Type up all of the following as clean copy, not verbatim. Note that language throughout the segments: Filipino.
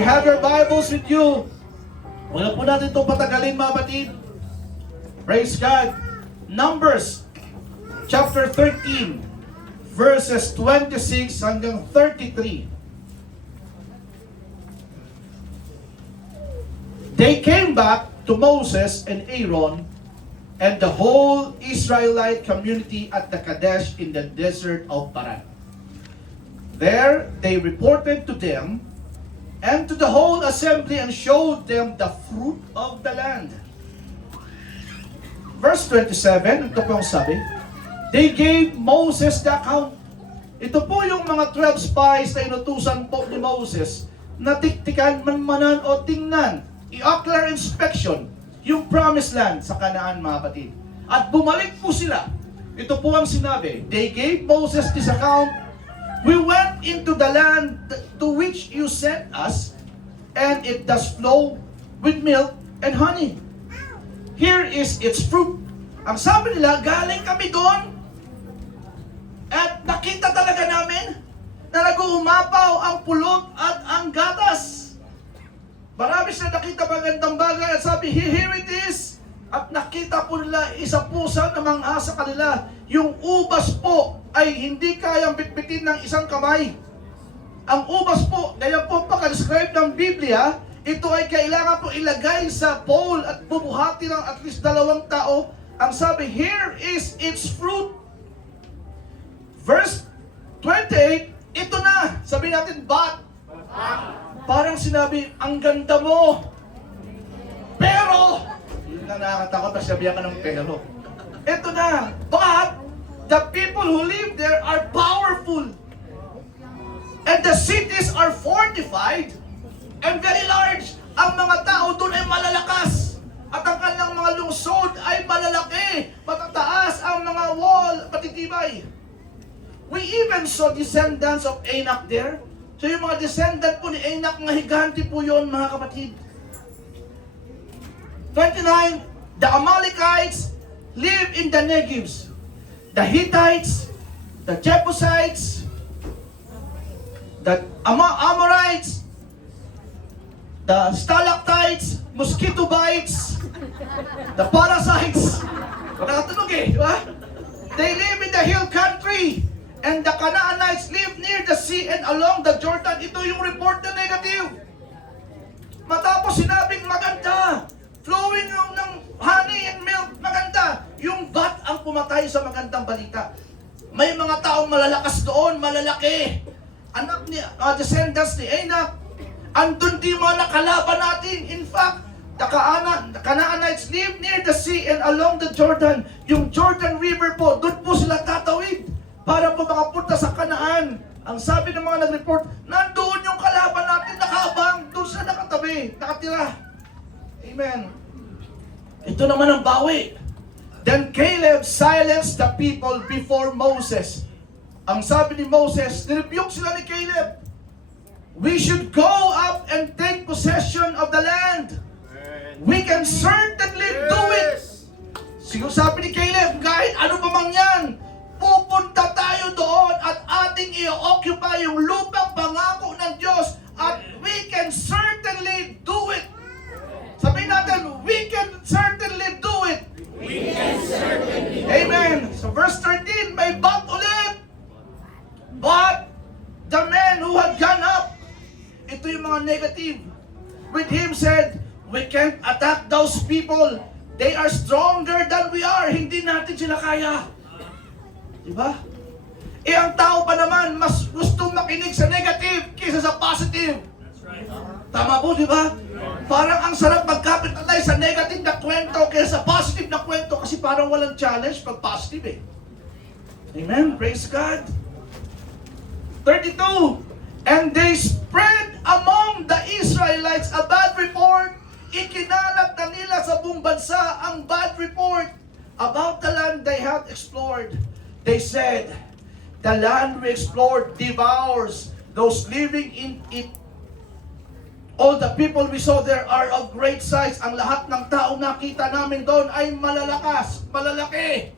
you have your Bibles with you, wala po natin itong patagalin mga batid. Praise God. Numbers chapter 13 verses 26 hanggang 33. They came back to Moses and Aaron and the whole Israelite community at the Kadesh in the desert of Paran. There they reported to them and to the whole assembly and showed them the fruit of the land. Verse 27, ito po ang sabi, they gave Moses the account. Ito po yung mga 12 spies na inutusan po ni Moses na tiktikan, manmanan o tingnan, i-ocular inspection, yung promised land sa Kanaan mga kapatid. At bumalik po sila. Ito po ang sinabi, they gave Moses this account. We went into the land to which you sent us, and it does flow with milk and honey. Here is its fruit. Ang sabi nila, galing kami doon, at nakita talaga namin na nag-uumapaw ang pulot at ang gatas. Marami sila nakita magandang bagay at sabi, here it is. At nakita po nila isa pusa na mangha sa kanila. Yung ubas po ay hindi kayang bitbitin ng isang kamay. Ang ubas po, na po pagka-describe ng Biblia, ito ay kailangan po ilagay sa bowl at bubuhati ng at least 2 tao. Ang sabi, here is its fruit. Verse 28, ito na. Sabi natin, but. Parang sinabi, ang ganda mo. Pero, yun na nakakatakot na sabihan ka ng pero. Ito na, but, the people who live there are powerful. And the cities are fortified and very large. Ang mga tao doon ay malalakas. At ang kanilang mga lungsod ay malalaki. Matataas ang mga wall, matitibay. We even saw descendants of Anak there. So yung mga descendant po ni Anak, mga higante po yun mga kapatid. 29, the Amalekites live in the Negevs. The Hittites, the Jebusites, the Amorites, the Stalactites, mosquito bites, the parasites. Nakatunog di ba? They live in the hill country, and the Canaanites live near the sea and along the Jordan. Ito yung report na negative. Matapos sinabing maganda, flowing ng honey and milk, maganda. Yung bat ang pumatay sa magandang balita. May mga taong malalakas doon, malalaki. Anak ni descendants ni Anak. Andun di mga nakalaban natin. In fact, the Canaanites live near the sea and along the Jordan. Yung Jordan River po, doon po sila tatawid para po makapunta sa Kanaan. Ang sabi ng mga nag-report, nandoon yung kalaban natin, nakaabang, doon sila nakatabi, nakatira. Amen. Ito naman ang bawi. Then Caleb silenced the people before Moses. Ang sabi ni Moses, nirebuke sila ni Caleb. We should go up and take possession of the land. We can certainly do it. Siguro sabi ni Caleb, kahit ano pa mang yan, pupunta tayo doon at ating i-occupy yung lupang pangako ng Diyos at we can certainly do it. Sabihin natin, we can certainly do it. We can certainly do it. Amen. So verse 13, may but ulit. But the men who had gone up, ito yung mga negative, with him said, we can't attack those people. They are stronger than we are. Hindi natin sila kaya. Diba? Eh ang tao pa naman, mas gustong makinig sa negative kaysa sa positive. That's right. Tama po, di ba? Parang ang sarap mag-capitalize sa negative na kwento kaysa sa positive na kwento kasi parang walang challenge pag positive eh. Amen? Praise God. 32. And they spread among the Israelites a bad report. Ikinalat na nila sa buong bansa ang bad report about the land they had explored. They said, the land we explored devours those living in it. All the people we saw there are of great size. Ang lahat ng tao nakita namin doon ay malalakas, malalaki.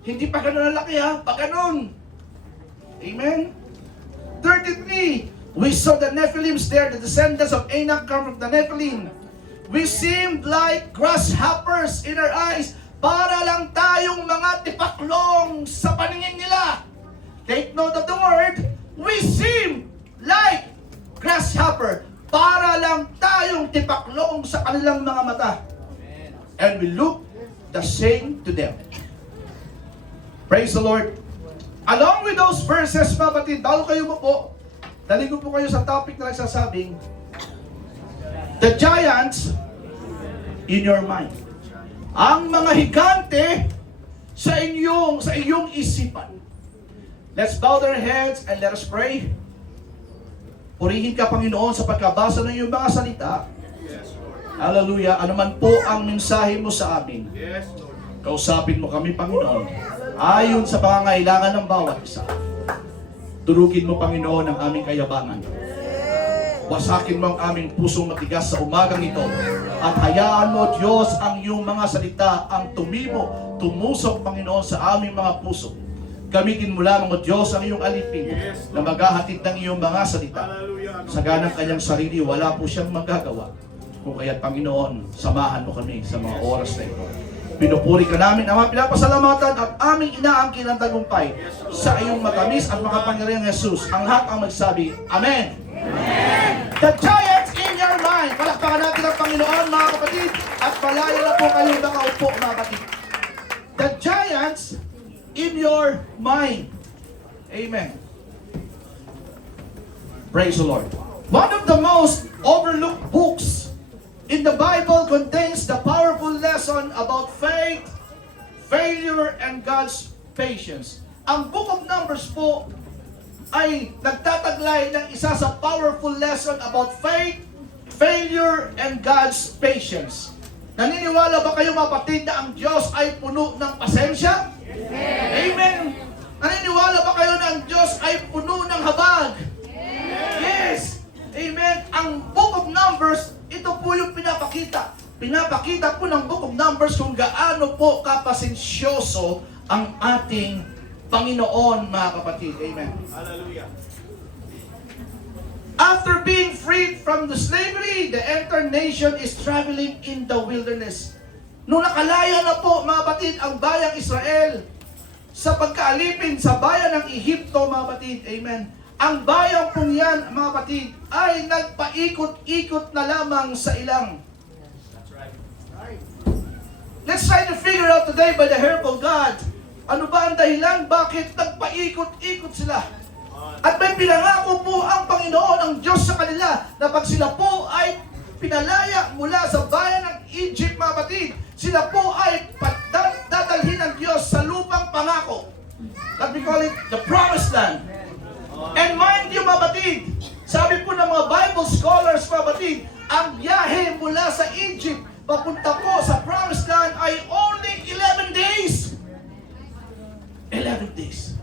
Hindi pa ganun lalaki ha, pa ganun. Amen? 33. We saw the Nephilims there, the descendants of Anak come from the Nephilim. We seemed like grasshoppers in our eyes. Para lang tayong mga tipaklong sa paningin nila. Take note of the word. We seem like grasshopper. Para lang tayong tipaklong sa kanilang mga mata. And we look the same to them. Praise the Lord. Along with those verses, kapatid, bago kayo mo po, daligo po kayo sa topic na nagsasabing, the giants in your mind. Ang mga higante sa iyong isipan. Let's bow our heads and let us pray. Purihin ka, Panginoon, sa pagkabasa ng iyong mga salita. Hallelujah. Ano man po ang mensahe mo sa amin. Kausapin mo kami, Panginoon, ayon sa pangangailangan ng bawat isa. Durugin mo, Panginoon, ang aming kayabangan. Wasakin mo ang aming pusong matigas sa umagang ito. At hayaan mo, Diyos, ang iyong mga salita ang tumusok, Panginoon, sa aming mga puso. Gamitin mo lamang, o Diyos, ang iyong alipin na maghahatid ng iyong mga salita. Sa ganang kanyang sarili, wala po siyang magagawa. Kung kaya't, Panginoon, samahan mo kami sa mga oras na ito. Pinupuri ka namin, Ama, pinapasalamatan at aming inaangkin ang tagumpay sa iyong matamis at makapangyarihang Jesus. Ang lahat ang magsabi, Amen. Amen. The giants in your mind. Palakpakan natin ang Panginoon, mga kapatid, at palaya na po kayo nakaupo, mga kapatid. The giants in your mind. Amen. Praise the Lord. One of the most overlooked books in the Bible contains the powerful lesson about faith, failure, and God's patience. Ang Book of Numbers po ay nagtataglay ng isa sa powerful lesson about faith, failure, and God's patience. Naniniwala ba kayo, kapatid, na ang Diyos ay puno ng pasensya? Amen. Amen. Naniniwala ba kayo na ang Diyos ay puno ng habag? Amen. Yes. Amen. Ang Book of Numbers, ito po yung pinapakita. Pinapakita po ng Book of Numbers kung gaano po kapasensyoso ang ating Panginoon, mga kapatid. Amen. Hallelujah. After being freed from the slavery, the entire nation is traveling in the wilderness. Nung nakalaya na po, mga kapatid, ang bayang Israel sa pagkaalipin sa bayan ng Ehipto, mga kapatid. Amen. Ang bayang pong yan, mga kapatid, ay nagpaikot-ikot na lamang sa ilang. That's right. Let's try to figure out today by the help of God. Ano ba ang dahilan? Bakit nagpaikot-ikot sila? At may pinangako po ang Panginoon, ang Diyos sa kanila, na pag sila po ay pinalaya mula sa bayan ng Egypt, mga kapatid, sila po ay dadalhin ng Diyos sa lupang pangako. That we call it the promised land. And mind you, mga kapatid, sabi po ng mga Bible scholars, mga kapatid, ang biyahe mula sa Egypt papunta po sa promised land ay only 11 days. 11 days.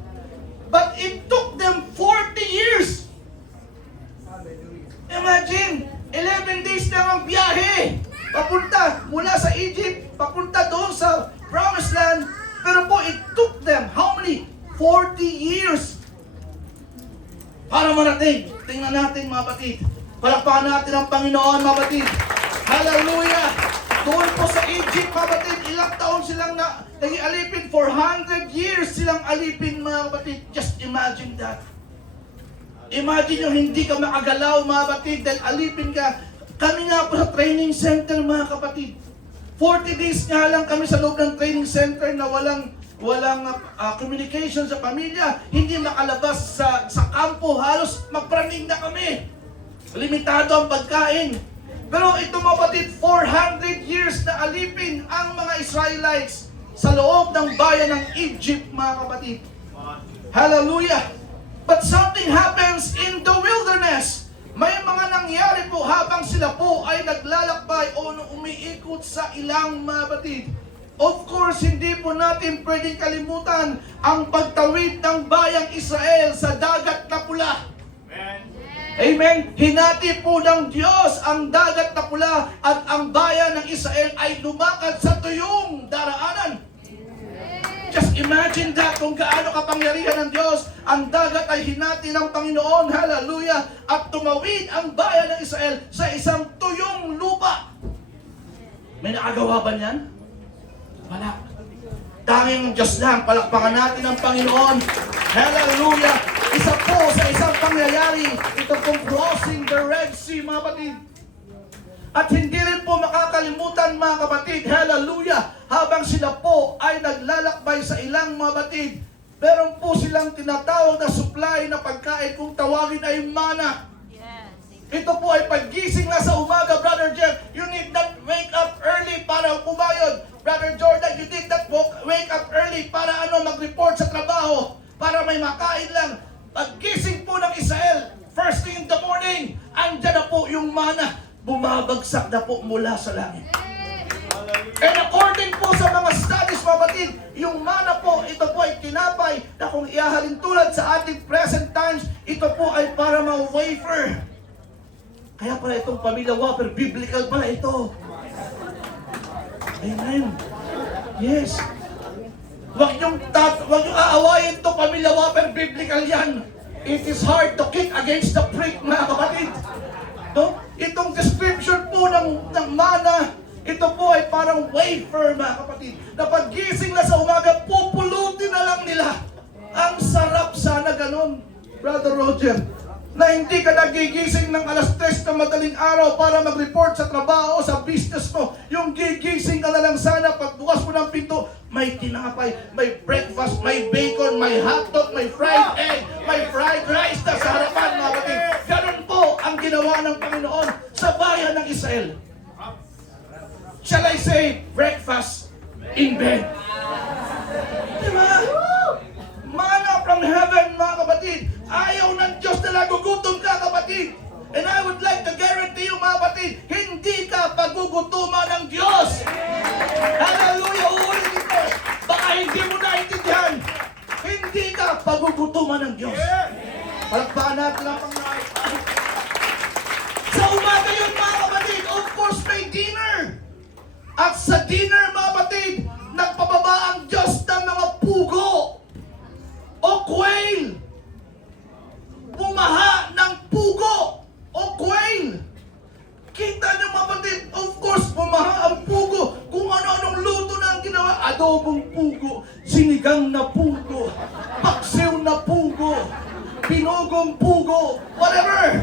But it took them 40 years. Imagine, 11 days lang ang biyahe. Papunta mula sa Egypt, papunta doon sa promised land. Pero po, it took them, how many? 40 years. Para marating. Tingnan natin, mga kapatid. Palakpakan natin ang Panginoon, mga kapatid. Hallelujah. Doon po sa Egypt, mga kapatid, ilang taon silang nag-alipin? 400 years silang alipin, mga kapatid. Just imagine that. Imagine yung hindi ka makagalaw, mga kapatid, dahil alipin ka. Kami nga po sa training center, mga kapatid. 40 days nga lang kami sa loob ng training center na walang communication sa pamilya. Hindi makalabas sa kampo. Halos magpraning na kami. Limitado ang pagkain. Pero ito, mga kapatid, 400 years na alipin ang mga Israelites sa loob ng bayan ng Egypt, mga kapatid. Hallelujah! But something happens in the wilderness. May mga nangyari po habang sila po ay naglalakbay o umiikot sa ilang, mga kapatid. Of course, hindi po natin pwedeng kalimutan ang pagtawid ng bayang Israel sa dagat na pula. Amen. Hinati po ng Diyos ang dagat na pula at ang bayan ng Israel ay lumakad sa tuyong daraanan. just imagine that kung gaano kapangyarihan ng Diyos. Ang dagat ay hinati ng Panginoon, hallelujah, at tumawid ang bayan ng Israel sa isang tuyong lupa. May nakagawa ba niyan? Wala. Tanging Diyos lang, palakpakan natin ang Panginoon. Hallelujah! Isa po sa isang pangyayari, ito pong crossing the Red Sea, mga kapatid. At hindi rin po makakalimutan, mga kapatid, hallelujah, habang sila po ay naglalakbay sa ilang, mga kapatid, meron po silang tinatawag na supply na pagkain, kung tawagin ay mana. Ito po ay paggising na sa umaga, Brother Jeff. You need not wake up early para kumayod. Brother Jordan, you did not wake up early para mag-report sa trabaho, para may makain lang. Paggising po ng Israel, first thing in the morning, andyan na po yung mana, bumabagsak na po mula sa langit. And according po sa mga studies, mga batid, yung mana po, ito po ay tinapay na kung iahalin tulad sa ating present times, ito po ay para mga wafer. Kaya pala itong Pamilya Whopper, biblical pala ito. Amen. Yes. Huwag yung aawayin to, Pamilya Whopper, biblical yan. It is hard to kick against the prick, mga kapatid. No? Itong description po ng mana, ito po ay parang wafer, mga kapatid. Na paggising na sa umaga, pupulutin na lang nila. Ang sarap sana ganun, Brother Roger. Na hindi ka nagigising ng alas 3 na madaling araw para mag-report sa trabaho o sa business mo. Yung gigising ka na lang sana, pagbukas mo ng pinto, may tinapay, may breakfast, may bacon, may hotdog, may fried egg, may fried rice na sa harapan, mga kapatid. Ganun po ang ginawa ng Panginoon sa bayan ng Israel. Shall I say, breakfast in bed? Diba? Mana from heaven, mga kapatid. Ayaw ng Diyos na nagugutom ka, kapatid. And I would like to guarantee you, mga kapatid, hindi ka pagugutuman ng Diyos. Hallelujah! Uulitin ko. Baka hindi mo naintindihan. Hindi ka pagugutuman ng Diyos. Palakpakan natin ang Panginoon. Sa umaga yun, mga kapatid, of course may dinner. At sa dinner, mga kapatid, nagpababa ang Diyos ng mga pugo o quail. Bumaha ng pugo o quail. Kita niyo, mga kapatid, of course, bumaha ang pugo. Kung ano-anong luto na ang ginawa. Adobong pugo, sinigang na pugo, paksiw na pugo, pinugong pugo, whatever.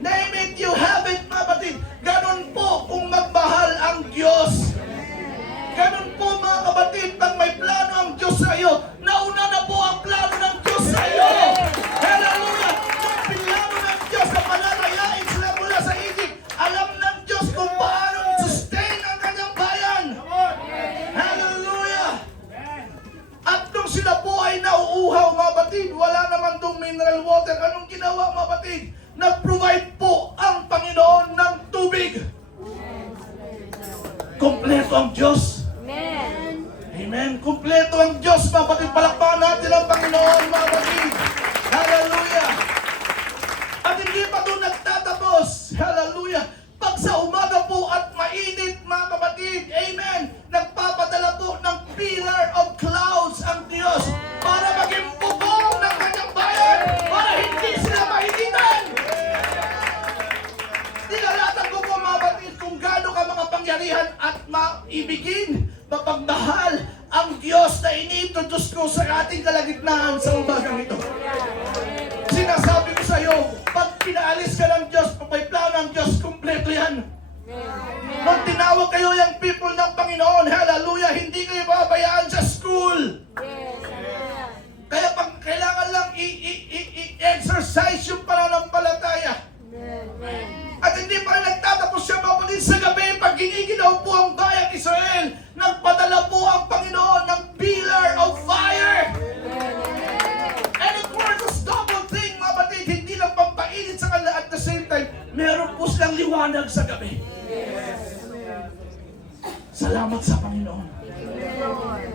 Name it, you have it, mga kapatid. Ganon po kung magmahal ang Diyos. Ganon po, mga kapatid, pag may plano ang Diyos sa iyo, nauna na po ang plano ng Diyos sa iyo. Hallelujah! Yung plano ng Diyos na palalayain sila mula sa Egypt, alam ng Diyos kung paano i-sustain ang kanyang bayan. Hallelujah! At nung sila po ay nauuhaw, mga kapatid, wala naman dong mineral water. Anong ginawa, mga kapatid? Nag-provide po ang Panginoon ng tubig. Kompleto ang Diyos. Amen. Kumpleto ang Diyos, mga kapatid. Palakpakan natin ang Panginoon, mga kapatid. Hallelujah. At hindi pa doon nagtatapos. Hallelujah. Pag sa umaga po at mainit, mga kapatid, amen, nagpapadala po ng pillar of clouds ang Diyos para maging bubong ng kanyang bayan, para hindi sila mainitan. Nilalatan ko po, mga kapatid, kung gaano ka mga pangyarihan at maibigin, mapagmahal ang Diyos na ini-introduce ko sa ating kalagitnaan sa umagang ito. Sinasabi ko sa iyo, pag pinaalis ka ng Diyos, pag may plano ng Diyos, kumpleto yan. Nung tinawag kayo yung people ng Panginoon, hallelujah, hindi kayo babayaan sa school. Kaya pag kailangan lang i-exercise yung pananampalataya. At hindi pa rin nagtatapos siya, mga kapatid, sa gabi, pag giniginaw po ang bayang Israel, nagpadala po ang Panginoon ng pillar of fire. And it works double thing, mga kapatid, hindi lang pampainit sa kanila, at the same time, meron po silang liwanag sa gabi. Salamat sa Panginoon.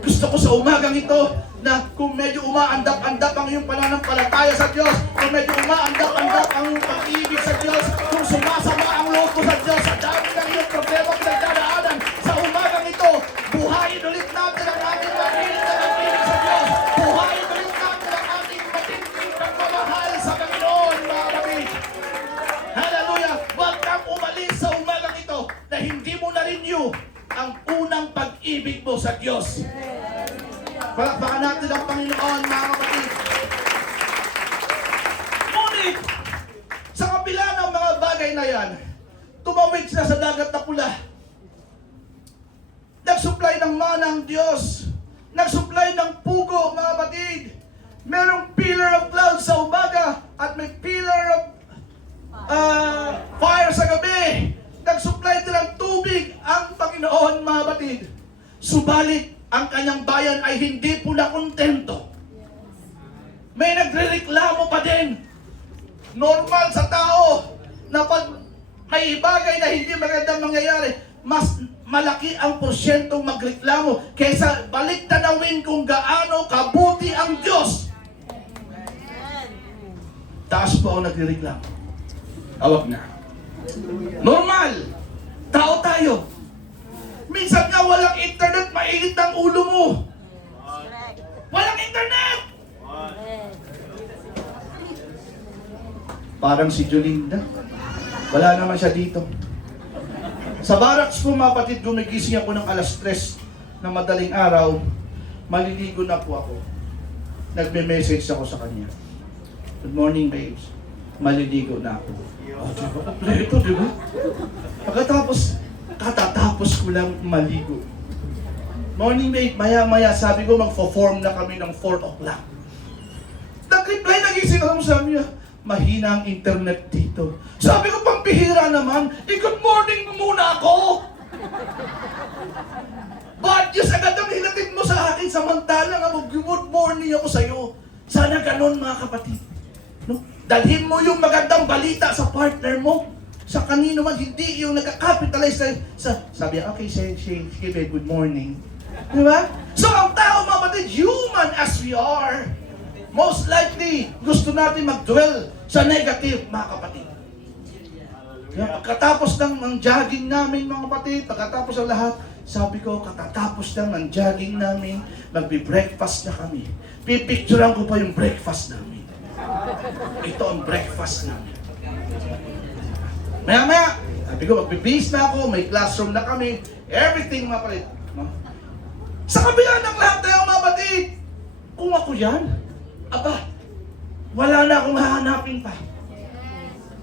Gusto ko sa umagang ito na kung medyo umaandap-andap ang iyong pananampalataya sa Diyos, kung medyo umaandap-andap ang iyong pag-ibig sa Diyos, kung sumasama ang loob mo sa Diyos, sa dami ng iyong problema pinagdadaanan, sa umagang ito, buhayin ulit natin ang ating pag-ibig sa pag-ibig mo sa Diyos. Palakpakan natin ang Panginoon, mga kapatid. Ngunit, sa kabila ng mga bagay na yan, tumawid sila sa dagat na pula. Nagsupply ng mana ang Diyos. Nagsupply ng pugo, mga kapatid. Merong pillar of cloud sa umaga at may pillar of fire sa gabi. Nagsupply din ng tubig ang Panginoon, mga kapatid. Subalit, ang kanyang bayan ay hindi po na kontento. May nagrereklamo pa din. Normal sa tao na pag may bagay na hindi magandang mangyayari, mas malaki ang porsyentong magreklamo kaysa balik tanawin kung gaano kabuti ang Diyos. Taas po ako nagrereklamo. Awag na. Normal. Tao tayo. Minsan nga walang internet, mainit ang ulo mo. Walang internet! Parang si Jolinda. Wala naman siya dito. Sa barracks po, mga kapatid, gumigising ako ng alas 3 na madaling araw. Maliligo na po ako. Nagme-message ako sa kanya. Good morning, babes. Maliligo na ako. Oh, diba? Kompleto, diba? Katatapos ko lang maligo. Morning, babe. Maya-maya, sabi ko, magpo-form na kami ng 4 o'clock. Nag-reply, nagising ako, sabi niya, mahina ang internet dito. Sabi ko, pampihira naman, good morning mo muna ako. Bad news agad ang hinatid mo sa akin, samantalang good morning ako sa'yo. Sana ganun, mga kapatid. No? Dalhin mo yung magandang balita sa partner mo. Sa kanino man, hindi yung nagka-capitalize sa sabi, okay, sige, babe, good morning. Diba? So, ang tao, mga kapatid, human as we are, most likely, gusto natin mag-dwell sa negative, mga kapatid. Pagkatapos ng jogging namin, mga kapatid, pagkatapos ng lahat, sabi ko, katatapos lang ng jogging namin, magbe-breakfast na kami. Pipicturean ko pa yung breakfast namin. Ito ang breakfast namin. Maya-maya, sabi ko, magbibihis na ako, may classroom na kami, everything, mga kapatid. Sa kabila ng lahat tayo, mga kapatid, kung ako yan, aba, wala na akong hahanapin pa.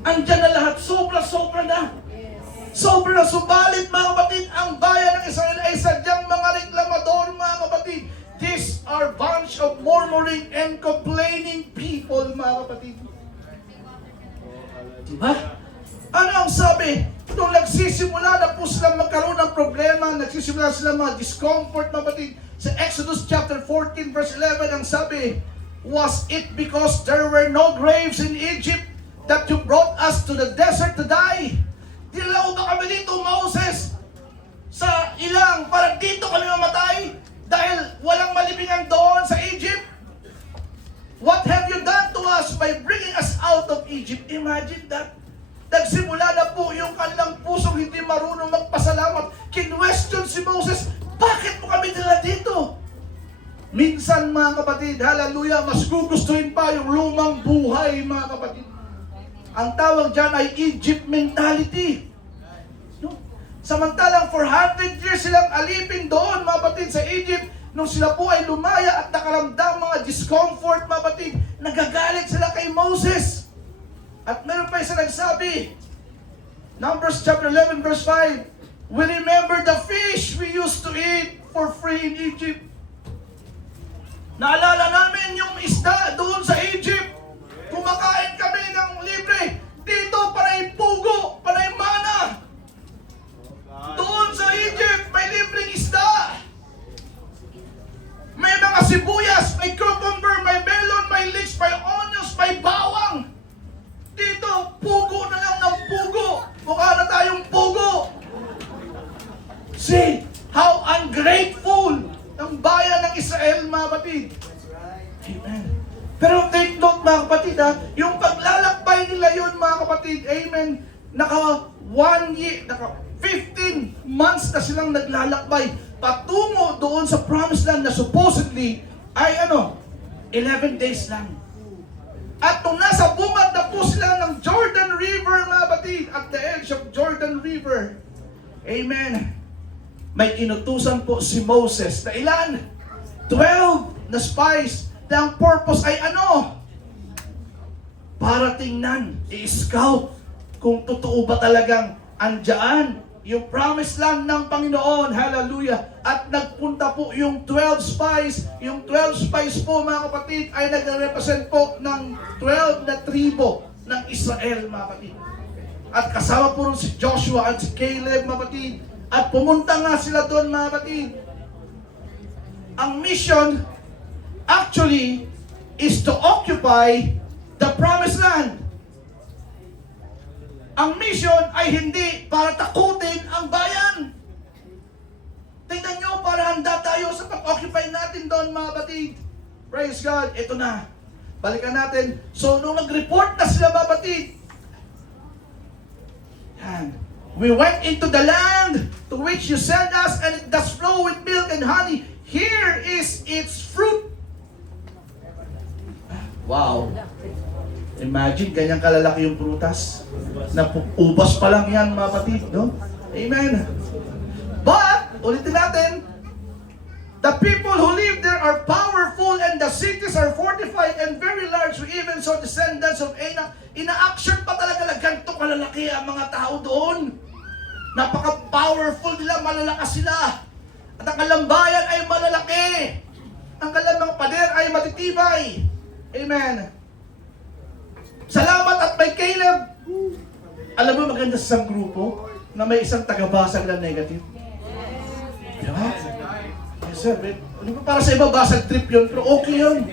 Andyan na lahat, sobra-sobra na. Sobra na, subalit mga kapatid, ang bayan ng Israel ay sadyang mga reklamador, mga kapatid. These are bunch of murmuring and complaining people, mga kapatid. Diba? Ano ang sabi? Nung nagsisimula na po silang magkaroon ng problema, nagsisimula silang mga discomfort, mga kapatid. Sa Exodus chapter 14 verse 11, ang sabi, was it because there were no graves in Egypt that you brought us to the desert to die? Dilaw ba kami dito, Moses, sa ilang para dito kami mamatay dahil walang malibingan doon sa Egypt? What have you done to us by bringing us out of Egypt? Imagine that. Nagsimula na po yung kanilang pusong hindi marunong magpasalamat. Kinwestiyon si Moses, bakit mo kami nila dito? Minsan, mga kapatid, hallelujah, mas gugustuhin pa yung lumang buhay, mga kapatid. Ang tawag dyan ay Egypt mentality. No? Samantalang 400 years silang alipin doon, mga kapatid, sa Egypt. Nung sila po ay lumaya at nakaramdam mga discomfort, mga kapatid, nagagalit sila kay Moses. At meron pa isa nagsabi, Numbers chapter 11 verse 5, we remember the fish we used to eat for free in Egypt. Naalala namin yung isda doon sa Egypt. Kumakain kami ng libre. Dito, panay pugo, panay mana. Doon sa Egypt, may libreng isda. May mga sibuyas, may cucumber, may melon, may leeks, may onions, may bawang. Dito, pugo na lang ng pugo. Mukha na tayong pugo. See how ungrateful ang bayan ng Israel, mga kapatid. Amen. Pero take note, mga kapatid, yung paglalakbay nila yun, mga kapatid, amen, naka 15 months na silang naglalakbay patungo doon sa promised land na supposedly ay 11 days lang. At nung nasa bungad na po sila ng Jordan River, mga kapatid, at the edge of Jordan River, amen, may inutusan po si Moses na ilan? 12 na spies na ang purpose ay ano? Para tingnan, i-scout kung totoo ba talagang andyan yung promised land ng Panginoon. Hallelujah. At nagpunta po yung 12 spies. Yung 12 spies po, mga kapatid, ay nagre-represent po ng 12 na tribo ng Israel, mga kapatid. At kasama po rin si Joshua at si Caleb, mga kapatid. At pumunta nga sila doon, mga kapatid. Ang mission actually is to occupy the promised land. Ang mission ay hindi para takutin ang bayan. Tingnan nyo, para handa tayo sa pag-occupy natin doon, mga batid. Praise God. Ito na. Balikan natin. So, nung nag-report na sila, mga batid, yan. We went into the land to which you sent us, and it does flow with milk and honey. Here is its fruit. Wow. Imagine, ganyan kalalaki yung prutas. Na ubas pa lang yan, mga kapatid, no? Amen. But, ulitin natin, the people who live there are powerful and the cities are fortified and very large. We even saw descendants of Anak. Ina-action pa talaga na ganito kalalaki ang mga tao doon. Napaka-powerful nila, malalakas sila. At ang kalambayan ay malalaki. Ang kanilang pader ay matitibay. Amen. Salamat at may Caleb. Alam mo, maganda sa isang grupo na may isang tagabasag na negative. Diba? Yes, sir. Ano ba, para sa iba, basag trip yun, pero okay yun.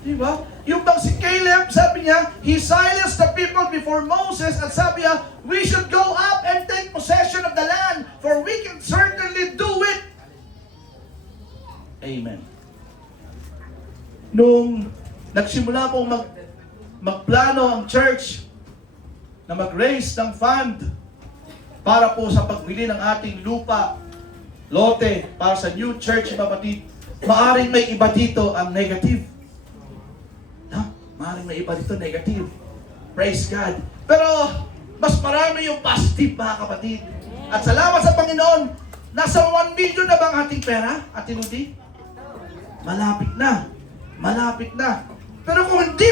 Diba? Yung bang si Caleb, sabi niya, he silenced the people before Moses, at sabi niya, we should go up and take possession of the land, for we can certainly do it. Amen. Nung nagsimula pong magplano ang church na mag-raise ng fund para po sa pagbili ng ating lupa, lote, para sa new church, kapatid, maaring may iba dito ang negative. No? Maaring may iba dito negative. Praise God. Pero mas marami yung positive, mga kapatid. At salamat sa Panginoon, nasa 1 million na bang ating pera, Ate Rudy? Malapit na. Malapit na. Pero kung hindi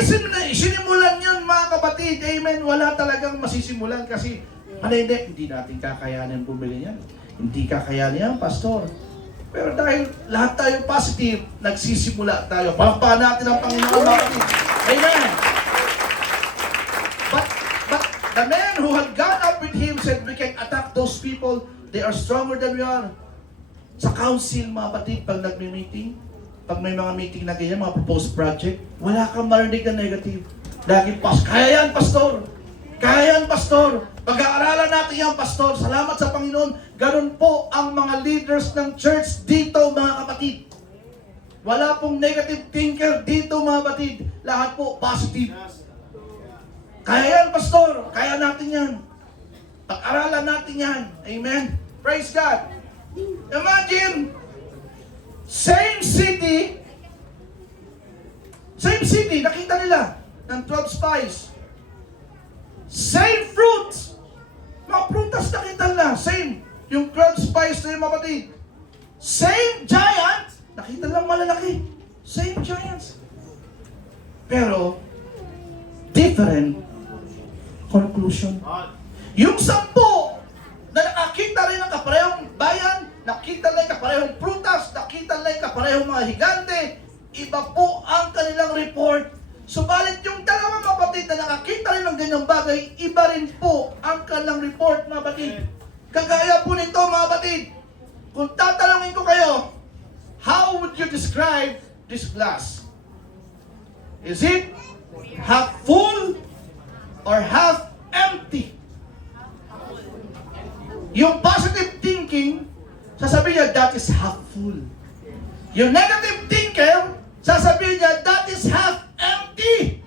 sinimulan yan, mga kapatid, amen, wala talagang masisimulan kasi hindi natin kakayanin bumili yan. Hindi kakayanin yan, pastor. Pero dahil lahat tayo positive, nagsisimula tayo. Palakpakan natin ang Panginoon, mga kapatid. Amen. But the men who had gone up with him said, we can attack those people. They are stronger than we are. Sa council, mga kapatid, pag nagme-meeting, pag may mga meeting na ganyan, mga proposed project, wala kang marinig na negative. Lagi kaya yan, pastor. Kaya yan, pastor. Pag-aaralan natin yan, pastor. Salamat sa Panginoon. Ganun po ang mga leaders ng church dito, mga kapatid. Wala pong negative thinker dito, mga kapatid. Lahat po positive. Kaya yan, pastor. Kaya natin yan. Pag-aralan natin yan. Amen. Praise God. Imagine, same city, nakita nila ng 12 spies. Same fruits. Mga prutas nakita nila, same. Yung 12 spies na yung mapatid. Same giant, nakita lang malalaki. Same giants. Pero, different conclusion. Yung 10 na nakakita rin ng kaparehong bayan, nakita lang kaparehong prutas, nakita lang kaparehong mga higante, iba po ang kanilang report. Subalit yung dalawang kapatid na nakakita rin ng ganyang bagay, iba rin po ang kanilang report, mga kapatid. Kagaya po nito, mga kapatid. Kung tatanungin ko kayo, how would you describe this glass? Is it half full or half empty? Yung positive thinking, sasabihin niya, that is half full. Yung negative thinker, sasabihin niya, that is half empty.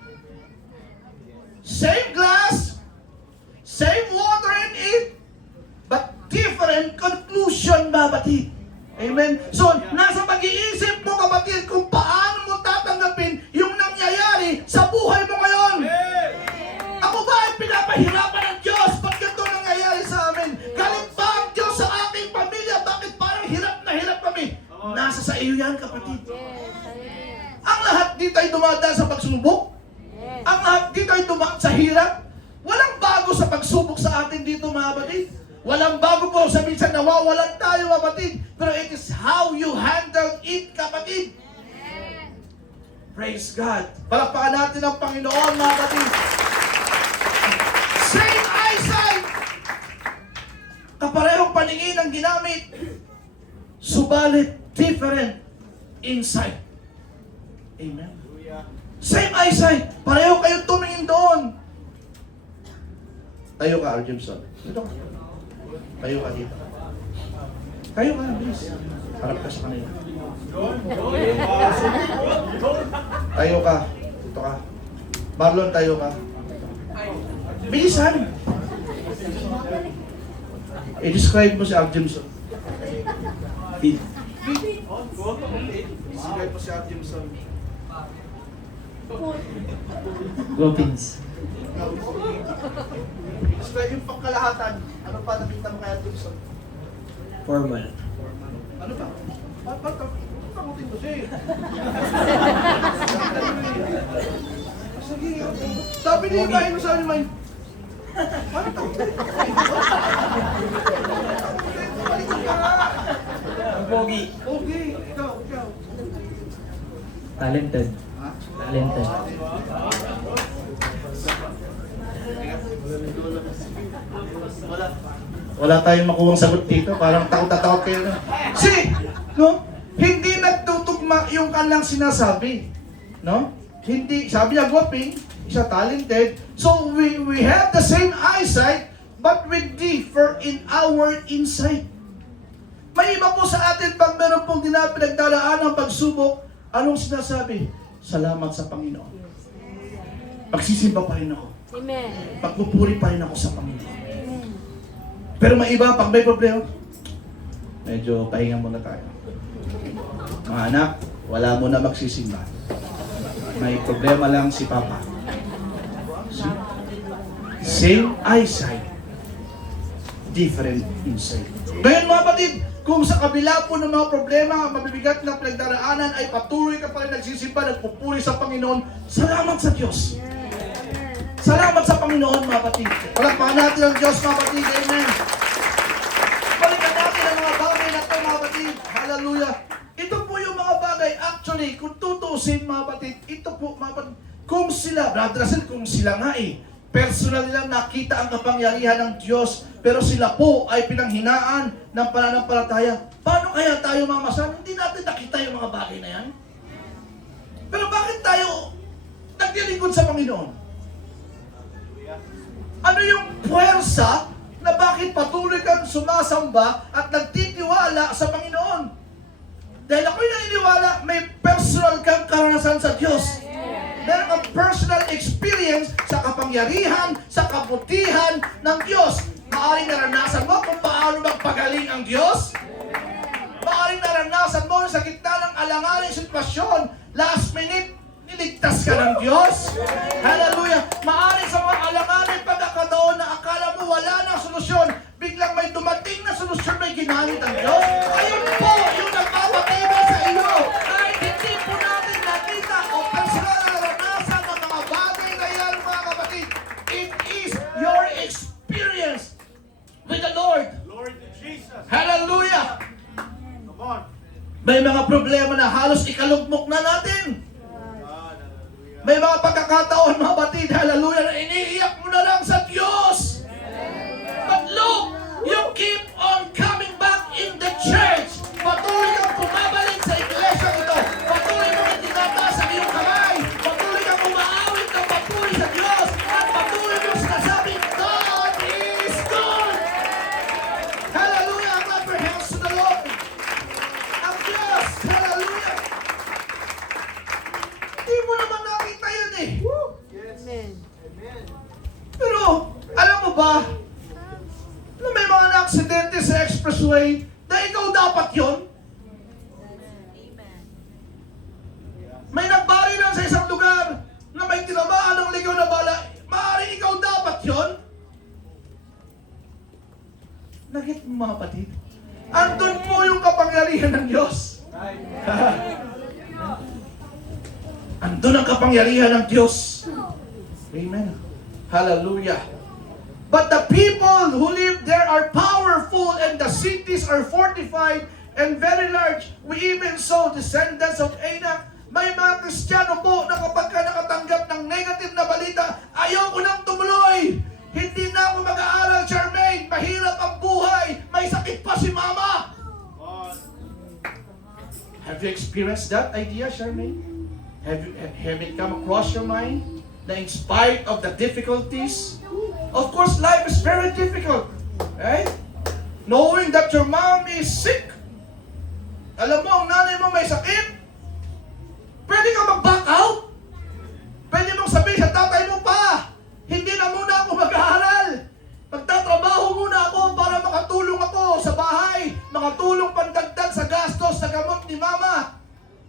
Same glass, same water in it, but different conclusion, kapatid. Amen? So, nasa pag-iisip mo, kapatid, kung paano mo tatanggapin yung nangyayari sa buhay mo ngayon. Ako ba ay pinapahirapan ng Diyos? Ba't ganito nangyayari sa amin? Galit ba ang Diyos sa aking pamilya? Bakit para Sa iyo yan, kapatid. Yes, hallelujah. Ang lahat dito ay dumadaan sa pagsubok. Yes. Ang lahat dito ay dumaan sa hirap. Walang bago sa pagsubok sa atin dito, mga kapatid. Walang bago po sa minsan nawawalan tayo, mga kapatid. Pero it is how you handle it, kapatid. Praise God. Palakpakan natin ang Panginoon, mga kapatid. Same eyesight. Kaparehong paningin ang ginamit. Subalit different insight. Amen. Same eyesight. Pareho kayo tumingin doon. Tayo ka, Arjimson. Dito ka. Tayo ka dito. Tayo ka, please. Harap ka sa kanila. Tayo ka. Dito ka. Marlon, tayo ka. Bilisan. I-describe mo si Arjimson. Phil. I-describe mo si Arjimson. Guwapins. Describe yung pangkalahatan. Ano pa nakita mo kay Arjimson? Formal. Ano ba? Pakutin mo siya eh. Sige. Sabi niya yung kain mo sa animay. Ano ito? Balikan ka nga. Ang pogi. Okay, ikaw. Talented. Ha? Talented. Wala tayong makuhang sagot dito. Parang takot kayo na. See, no? Hindi nagtutugma yung kanilang sinasabi. No? Hindi, sabi niya, guwaping, siya talented. So, we have the same eyesight, but we differ in our insight. May iba po sa atin, pag meron pong pinagdalaan ng pagsubok, anong sinasabi? Salamat sa Panginoon. Magsisimba pa rin ako. Amen. Magpupuri pa rin ako sa Panginoon. Pero may iba, pag may problema, medyo pahinga muna tayo. Mga anak, wala mo na magsisimba. May problema lang si Papa. See? Same eyesight, different insight. Ngayon mga kapatid, kung sa kabila po ng mga problema, mabibigat na pinagdaraanan, ay patuloy ka pa rin nagsisimba, nagpupuri sa Panginoon, salamat sa Diyos. Salamat sa Panginoon, mga kapatid. Palakpakan natin ang Diyos, mga kapatid. Amen. Balikan natin ang mga bagay na ito, mga kapatid. Hallelujah. Ito po yung mga bagay, actually, kung tutusin, mga kapatid, ito po, mga kapatid, kung sila, Brother Russell, kung sila nga personal nilang nakita ang kapangyarihan ng Diyos, pero sila po ay pinanghinaan ng pananampalataya. Paano kaya tayo, Mama San? Hindi natin nakita yung mga bagay na yan. Pero bakit tayo naglilingkod sa Panginoon? Ano yung puwersa na bakit patuloy kang sumasamba at nagtitiwala sa Panginoon? Dahil ako'y naniniwala, may personal kang karanasan sa Diyos. Meron kang personal experience sa kapangyarihan, sa kabutihan ng Diyos. Maaring naranasan mo kung paano magpagaling ang Diyos. Maaring naranasan mo sa gitna ng alanganing sitwasyon, last minute, niligtas ka ng Diyos. Hallelujah. Maaring sa mga alanganing pagkakataon na akala mo wala na solusyon, biglang may dumating na solusyon, may ginamit ang Diyos. Ayun po yung nagpapatibay sa iyo. Kahit hindi po natin nakita o personal na naranasan ng mga bagay na yan, mga kapatid, it is your experience with the Lord. Glory to Jesus. Hallelujah. Come on. May mga problema na halos ikalugmok na natin. May mga pagkakataon, mga batid, hallelujah, na iniiyak mo na lang sa Diyos. But look, you keep on coming back in the church. Patuloy kang bumabalik sa iglesia ito. Patuloy mo ang tinataas ang iyong kamay. Patuloy kang umaawit ng papuri sa Diyos. At patuloy mo sinasabi, God is good. Hallelujah, clap your hands to the Lord. Ang Diyos, hallelujah. Hindi mo naman nakita yun eh. Amen. Pero, alam mo ba, na may mga na-aksidente sa expressway na ikaw dapat yon? May nagbari lang sa isang lugar na may tinamaan ng ligaw na bala, maaaring ikaw dapat yon? Nakit mo mga kapatid? Andun po yung kapangyarihan ng Diyos. Andun ang kapangyarihan ng Diyos. Amen. Hallelujah. But the people who live there are powerful and the cities are fortified and very large. We even saw descendants of Anak. May mga Kristiyano po na kapag ka nakatanggap ng negative na balita, ayaw ko nang tumuloy. Hindi na ako mag-aaral, Charmaine. Mahirap ang buhay. May sakit pa si Mama. Have you experienced that idea, Charmaine? Have it come across your mind? That in spite of the difficulties, of course, life is very difficult. Right? Knowing that your mom is sick. Alam mo, ang nanay mo may sakit. Pwede ka mag-back out. Pwede mong sabihin sa tatay mo pa, hindi na muna ako mag-aaral. Magtatrabaho muna ako para makatulong ako sa bahay. Makatulong pandagdag sa gastos sa gamot ni Mama.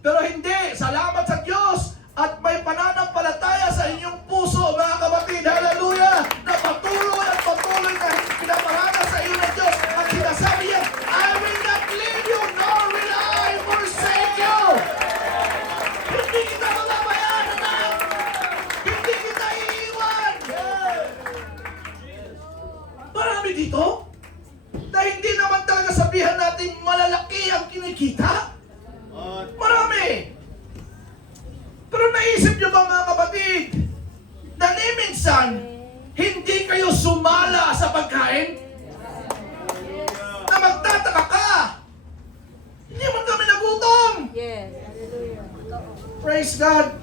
Pero hindi. Salamat sa Diyos. At may pananampalataya sa inyong puso, mga kapatid. Hallelujah! Na patuloy at patuloy na pinaparana sa iyo ng Diyos. At sinasabi niya, I will not leave you, nor will I forsake you. Hindi kita mamamayaan, anak. Hindi kita iiwan. Marami dito na hindi naman talaga sabihan natin malalaki ang kinikita. Marami. Pero naisip nyo ba, mga kapatid, na ni minsan, hindi kayo sumala sa pagkain? Na magtataka ka. Hindi man kami nagutom. Yes. Hallelujah. Praise God.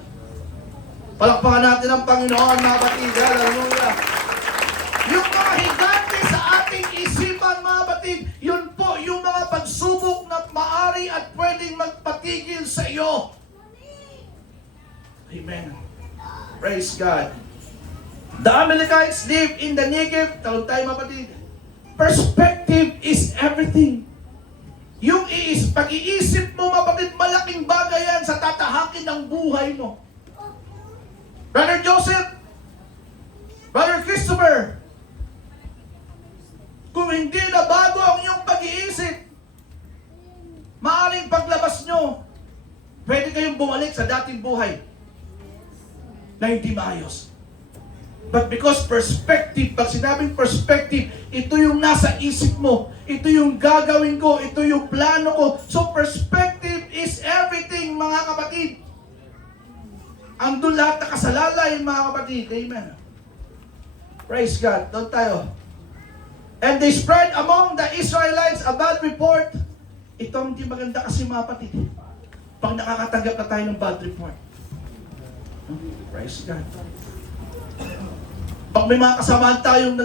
Palakpakan natin ang Panginoon, mga kapatid. Hallelujah. Yung mga higante sa ating isipan, mga kapatid, yun po yung mga pagsubok na maari at pwedeng magpatigil sa iyo. Amen. Praise God. The Amalekites live in the Negev. Talong tayo, mga kapatid. Perspective is everything. Yung pag-iisip mo, mga kapatid, malaking bagay yan sa tatahakin ng buhay mo. Brother Joseph, Brother Christopher, kung hindi na bago ang iyong pag-iisip, maaaring paglabas nyo, pwede kayong bumalik sa dating buhay na hindi maayos. But because perspective, pag sinabing perspective, ito yung nasa isip mo, ito yung gagawin ko, ito yung plano ko. So perspective is everything, mga kapatid. Andun lahat nakasalalay, mga kapatid. Amen. Praise God. Doon tayo. And they spread among the Israelites a bad report. Ito ang hindi maganda kasi, mga kapatid. Pag nakakatanggap na tayo ng bad report. Praise God. Pag may mga kasamahan tayong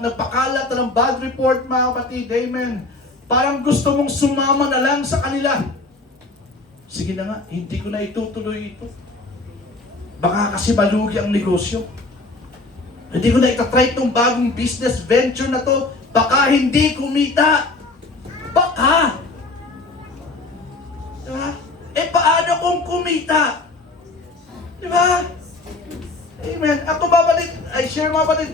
nagpakalat na ng bad report, mga kapatid, amen. Parang gusto mong sumama na lang sa kanila. Sige na nga, hindi ko na itutuloy ito. Baka kasi malugi ang negosyo. Hindi ko na itatry itong bagong business venture na to. Baka hindi kumita. Baka. Diba? Paano kung kumita? Diba? Amen. Ako, mga batid, I share, mga batid,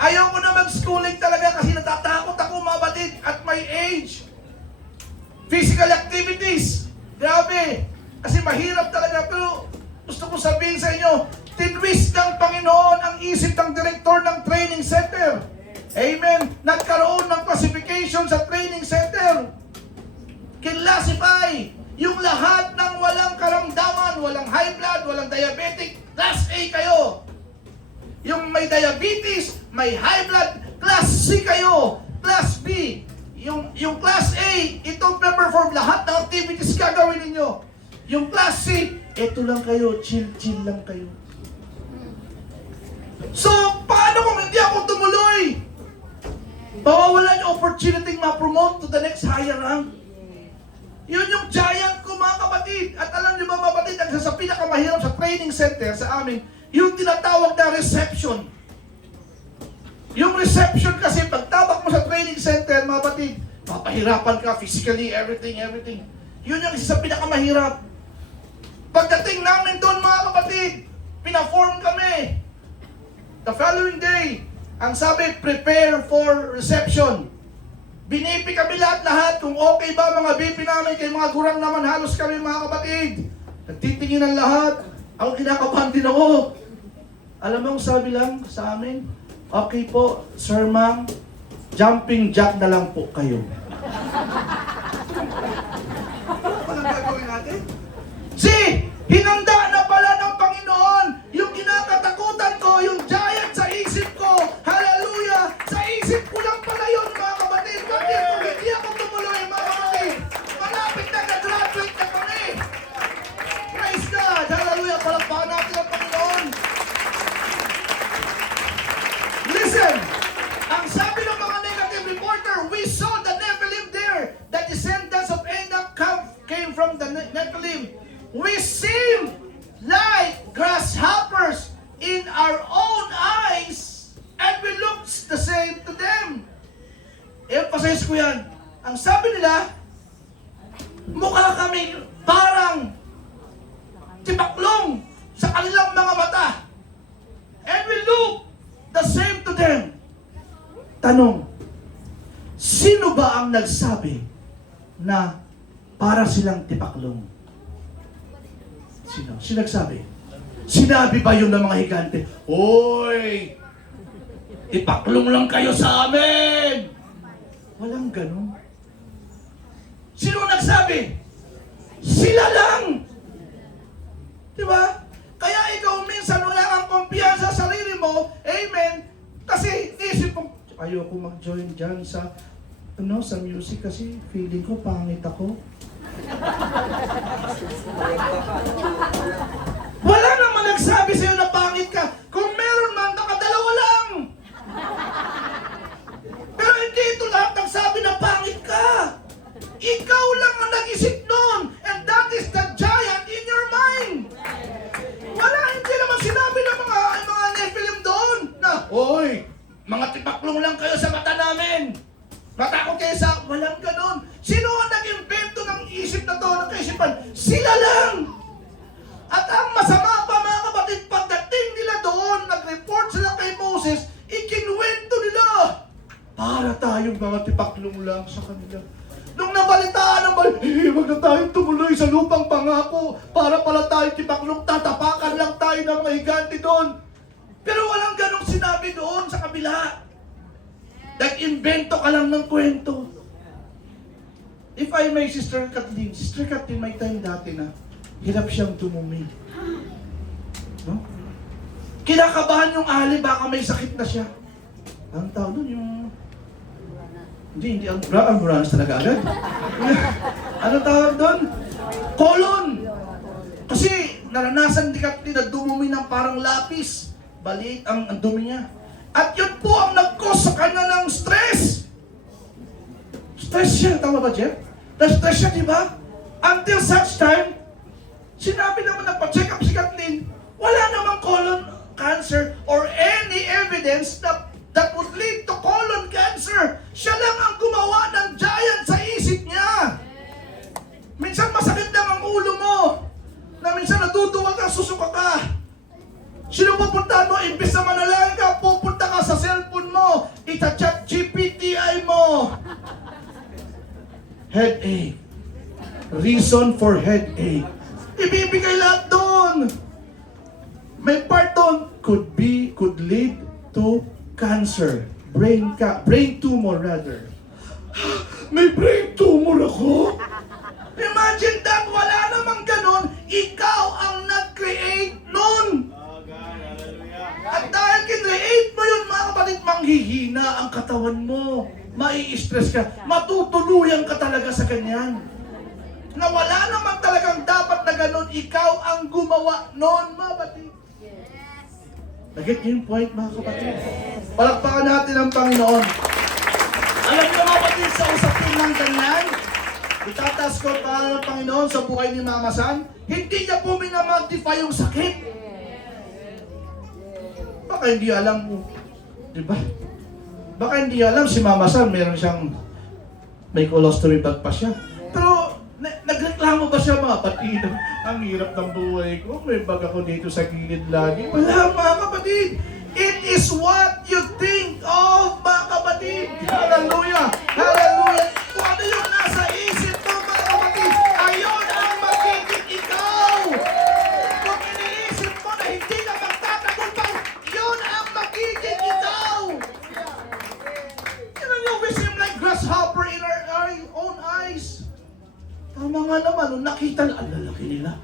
ayaw ko na mag-schooling talaga kasi natatakot ako, mga batid, at my age. Physical activities. Grabe. Kasi mahirap talaga. Pero gusto ko sabihin sa inyo, tinwist ng Panginoon ang isip ng direktor ng training center. Amen. Nagkaroon ng classification sa training center. Kinlassify yung lahat ng walang karamdaman, walang high blood, walang diabetic, class A kayo. Yung may diabetes, may high blood, class C kayo. Class B, yung class A, itong perform lahat ng activities gagawin ninyo. Yung class C, eto lang kayo, chill lang kayo. So, paano kung hindi ako tumuloy? Mawawalan yung opportunity ma-promote to the next higher rank. Yun yung giant ko, mga kapatid. At alam niyo ba, mga kapatid, ang sa pinakamahirap sa training center sa amin, yung tinatawag na reception. Yung reception kasi, pagtabak mo sa training center, mga kapatid, mapahirapan ka physically, everything. Yun yung isa sa pinakamahirap. Pagdating namin doon, mga kapatid, pina-form kami. The following day, ang sabi, prepare for reception. Binipi kami lahat-lahat kung okay ba mga BP namin, kay mga gurang naman halos kami mga kapatid. Nagtitingin ang lahat. Ako kinakabahan din ako. Alam mo, sabi lang sa amin, okay po, sir ma'am, jumping jack na lang po kayo. Ano gagawin natin? See, hinanda na pala ng Panginoon yung kinakatakutan ko, yung giant sa isip ko. Hallelujah! Sa isip ko lang pala yun, mga kapatid. Bakit kung hindi ako tumuloy, mga kapatid? Malapit na graduate na kami. Praise God! Hallelujah! Palagpakan natin ang Panginoon. Listen! Ang sabi ng mga negative reporter, we saw the Nephilim there. The descendants of Enoch came from the Nephilim. We seem like grasshoppers in our own eyes, and we look the same to them. Emphasize ko yan. Ang sabi nila, mukha kami parang tipaklong sa kanilang mga mata. And we look the same to them. Tanong, sino ba ang nagsabi na para silang tipaklong? Sino? Sino nagsabi? Sinabi ba yun ng mga higante? Hoy! Tipaklong lang kayo sa amin! Walang ganun. Sino ang nagsabi? Sila lang! Diba? Kaya ikaw minsan wala kang kumpiyansa sa sarili mo, amen, kasi isip mo, ayoko mag-join dyan sa sa music kasi feeling ko pangit ako. Wala naman nagsabi sa'yo na pangit ka. Kung meron man, nakadalawa lang. Pero hindi ito lahat nagsabi na pangit ka. Ikaw lang ang nag-isip nun. And that is the giant in your mind. Wala, hindi naman sinabi ng mga Nephilim doon na, hoy, mga tipaklong lang kayo sa mata namin. Matakot kayo sa, walang ganun. Sino ang nag-invento ng isip na to, ng kaisipan? Sila lang! At ang masama pa mga kapatid, pagdating nila doon, nag-report sila kay Moses, ikinwento nila. Para tayong mga tipaklong lang sa kanila. Nung nabalitaan ang wag na tayong tumuloy sa lupang pangako. Para pala tayong tipaklong, tatapakan lang tayo ng mga higanti doon. Pero walang ganong sinabi doon sa kabila. Nag-invento ka lang ng kwento. If I may, Sister Kathleen, may time dati na hirap siyang tumumi. No? Kinakabahan yung ali, baka may sakit na siya. Ang tawag doon yung... Hindi, ang Buranas talaga agad. Ano tawag doon? Colon! Kasi naranasan ni Kathleen na dumumi ng parang lapis. Baliit ang dumi niya. At yun po ang nag-cause sa kanya ng stress. Stress siya, tama ba, Jeff? Na-stress siya, di ba? Until such time, sinabi naman na pa-check up si Kathleen, wala namang colon cancer or any evidence that would lead to colon cancer. Siya lang ang gumawa ng giant sa isip niya. Minsan masakit lang ang ulo mo. Na minsan natutuwa ka, susuka ka. Sino pupuntahan mo? Imbis na manalangin ka, pupunta ka sa cellphone mo. Ita-chat GPTI mo. Headache. Reason for headache. Ibibigay lahat doon. May part doon, could lead to cancer. Brain tumor rather. May brain tumor ako? Imagine that, wala namang ganon. Ikaw ang nag-create nun. At dahil kinreate mo yun, mga kapatid, manghihina ang katawan mo. Mai-stress ka. Matutuluyan ka talaga sa ganyan. Na wala naman talagang dapat na ganun. Ikaw ang gumawa nun, mga kapatid. Nag-get niyo yung point, mga kapatid? Palakpakan natin ang Panginoon. Alam niyo, mga kapatid, sa usapin ng ganyan, itataas ko ang pangalan ng Panginoon sa buhay ni Mama San. Hindi niya po minamagnify yung sakit. Baka hindi alam mo. Diba? Baka hindi alam si Mama San, meron siyang may colostomy bag pa siya. Pero nagreklamo ba siya, mga kapatid? Ang hirap ng buhay ko. May bag ako dito sa gilid lagi. Wala, mga kapatid. It is what you think of, mga kapatid. Hallelujah! Hallelujah! mga naman, nung nakita ang lalaki nila.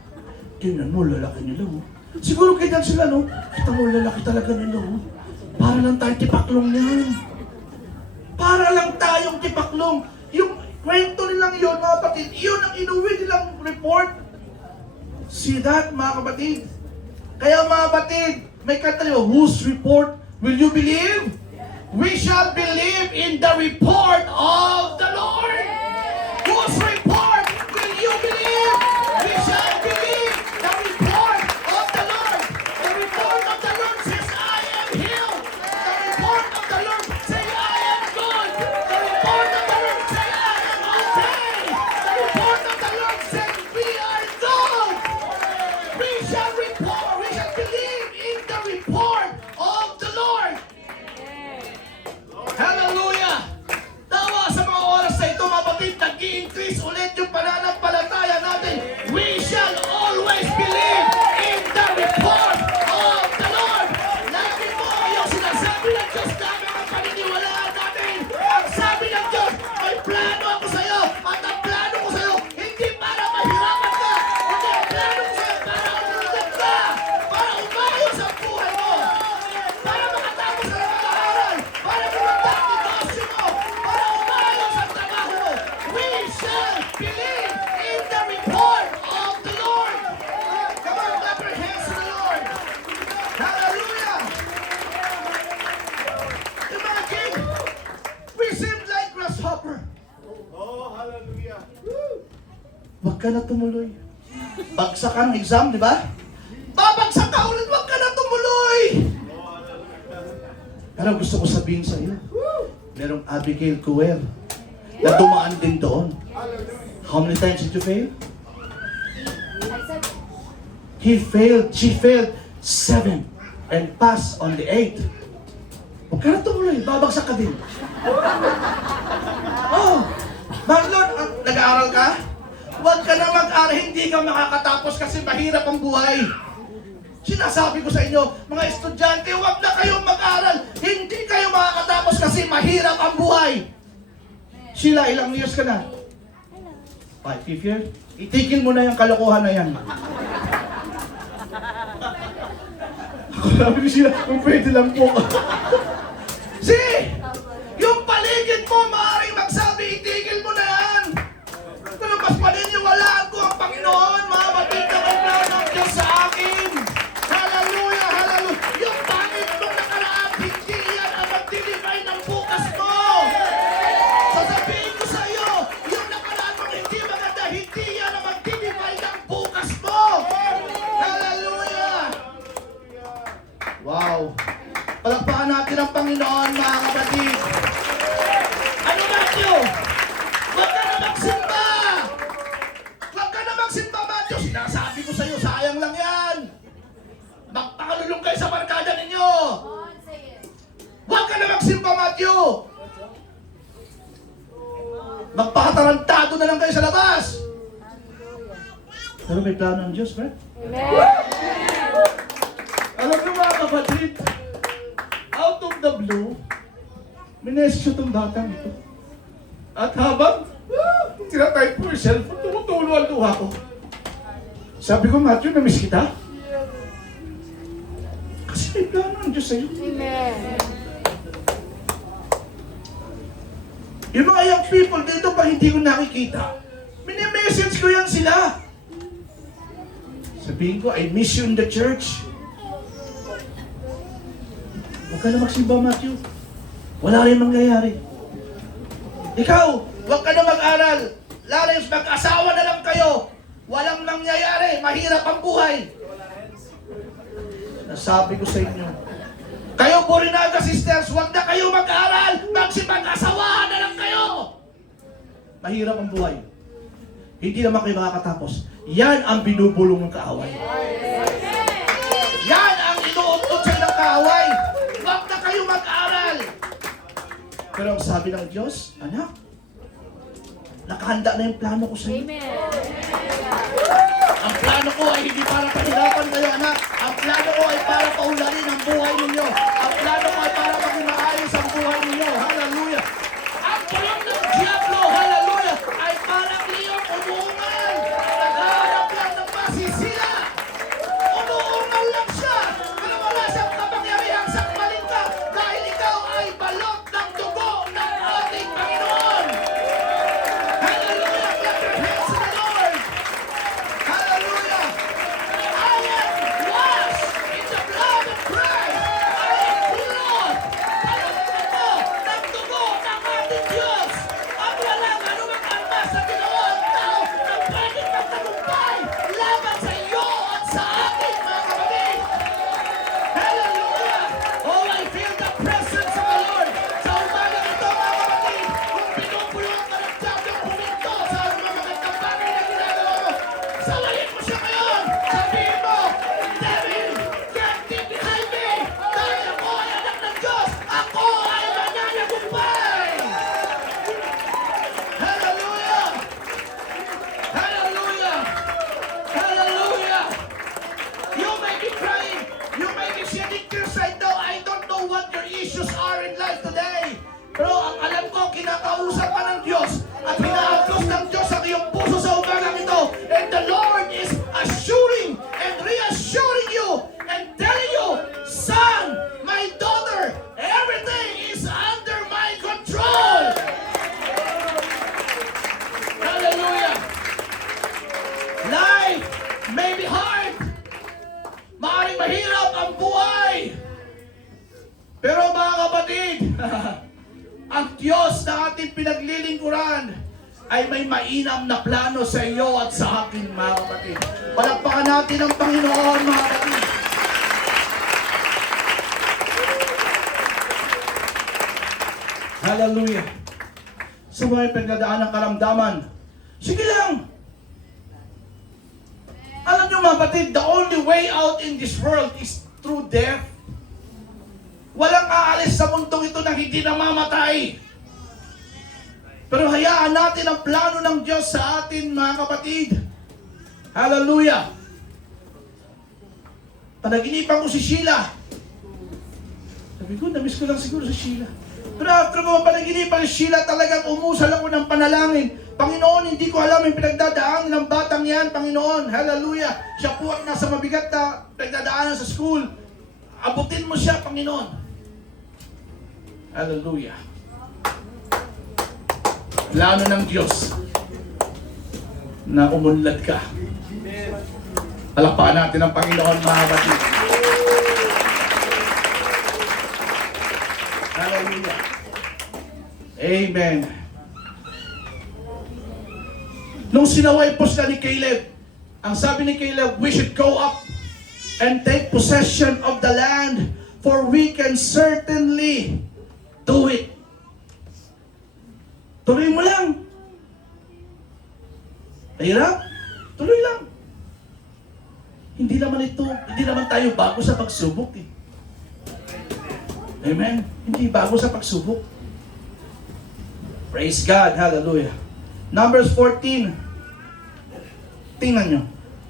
Tingnan mo, lalaki nila, oh. Siguro kita sila, no? Kita mo, lalaki talaga nila, oh. Para lang tayong tipaklong niyan. Para lang tayong tipaklong. Yung kwento nilang yun, mga kapatid, yun ang inuwi nilang report. See that, mga kapatid? Kaya mga kapatid, may kanta nyo, whose report will you believe? We shall believe in the report of the Lord. Whose report will you believe? We shall believe the report of the Lord. The report of the Lord says, I am healed. The report of the Lord says, I am good. The report of the Lord says, I am okay. The report of the Lord says, we are good. We shall believe in the report of the Lord. Hallelujah! Tawa sa mga oras na ito, kapatid, nag-i-increase ulit yung pananampalataya natin. We shall always believe in the report of the Lord. Lagi mo yung sinasabi ng Diyos namin ang paniniwalaan natin. Ang sabi ng Diyos, may plano ako sa'yo. At ang plano ko sa'yo, hindi para mahirapan ka. Hindi ang plano ko sa'yo para umunod ka. Para umayos ang buhay mo. Para makatapos ka ng pag-aaral. Para gumanda ang negosyo mo. Para umayos ang trabaho mo. We shall believe in the report of the Lord. Come on, clap your hands to the Lord. Hallelujah. Imagine, we seem like grasshopper. Oh, hallelujah. Huwag ka na tumuloy. Bagsak ka ng exam, di ba? Babagsak ka ulit, huwag ka na tumuloy. Pero gusto ko sabihin sa iyo, merong Abigail Cuer na dumaan din doon. How many times did you fail? She failed 7 and passed on the 8. Huwag ka na tumuloy, babagsak ka din. Oh, Marlon, nag-aaral ka? Huwag ka na mag-aaral, hindi ka makakatapos kasi mahirap ang buhay. Sinasabi ko sa inyo, mga estudyante, huwag na kayong mag-aaral. Hindi kayo makakatapos kasi mahirap ang buhay. Sheila, ilang years ka na? 5 years? Itigil mo na yung kalokohan na yan. Ako sabi ni Sheila, kung pwede lang po. See? Yung paligid mo, maaaring magsabi, itigil mo na yan. Pero mas paniniwalaan ko ang Panginoon, mga batid na may plano ng Diyos sa akin. Hallelujah, hallelujah. Yung pangit mong nakaraan, hindi yan ang mag-deliver ng bukas mo. Sasabihin ko sa iyo, yung nakaraan mong hindi maganda, hindi yan ang mag-deliver ng bukas mo. Hallelujah. Wow. Palakpakan natin ang Panginoon, mga kapatid. Ano Matthew? Huwag ka na magsimba! Huwag ka na magsimba, Matthew! Sinasabi ko sa iyo, sayang lang yan! Magpakalulong kayo sa barkada ninyo! Huwag ka na magsimba, Matthew! Magpakatarantado na lang kayo sa labas! Pero may plano ng Diyos, Brad. Alam niyo mga kapatid, out of the blue, minesyo itong batang ito. At habang tinatype ko yung cellphone, tumutulo ang luha ko. Sabi ko, Matthew, namiss kita. Kasi may plano ng Diyos sa'yo. Amen. Yung mga young people dito pa hindi ko nakikita, mini-message ko yan sila. Sabihin ko, I miss you in the church. Huwag ka na magsimba, Matthew. Wala rin mangyayari. Ikaw, huwag ka na mag-aral. Lalis, mag-asawa na lang kayo. Walang mangyayari. Mahirap ang buhay. Nasabi ko sa inyo. Kayo, Borinaga sisters, huwag na kayo mag-aral. Mag-asawahan na lang kayo. Mahirap ang buhay. Hindi naman kayo makakatapos. Yan ang binubulong ng kaaway. Yan ang inuutot sa ng kaaway. Huwag na kayo mag-aral. Pero ang sabi ng Diyos, anak, nakahanda na yung plano ko sa iyo. Amen. Ang plano ko ay hindi para pahirapan kayo, anak. Ang plano ko ay para paularin ang buhay ninyo. Ang plano ko ay para maging maayos ang buhay ninyo. Hallelujah. Ang tulong ng Diablo, hallelujah, ay parang liyong umunga. ng Diyos at hinaagos ng Diyos ang iyong puso sa umagang ito. And the Lord is assuring and reassuring you and telling you, son, my daughter, everything is under my control. Hallelujah. Life may be hard. Maaaring mahirap ang buhay. Pero mga kapatid, ang Diyos na ating pinaglilingkuran ay may mainam na plano sa iyo at sa akin, mga kapatid. Palakpakan natin ang Panginoon, mga kapatid. Hallelujah. Sa mga pinagdadaan ng karamdaman, sige lang. Alam niyo mga kapatid, the only way out in this world is through death. Walang aalis sa mundong ito na hindi namamatay. Pero hayaan natin ang plano ng Diyos sa atin, mga kapatid. Hallelujah. Panaginipan ko si Sheila. Sabi ko, namiss ko lang siguro si Sheila. Pero after ko panaginipan si Sheila, talagang umusal ako ng panalangin. Panginoon, hindi ko alam yung pinagdadaan ng batang yan, Panginoon. Hallelujah. Siya po ang nasa mabigat na pinagdadaanan sa school. Abutin mo siya, Panginoon. Hallelujah. Plano ng Diyos na umunlad ka. Palakpakan natin ang Panginoon, mga kapatid. Hallelujah. Amen. Nung sinaway po sila ni Caleb, ang sabi ni Caleb, we should go up and take possession of the land, for we can certainly do it. Tuloy mo lang. Mahirap? Tuloy lang. Hindi naman tayo bago sa pagsubok eh. Amen? Hindi bago sa pagsubok. Praise God. Hallelujah. Numbers 14. Tingnan nyo.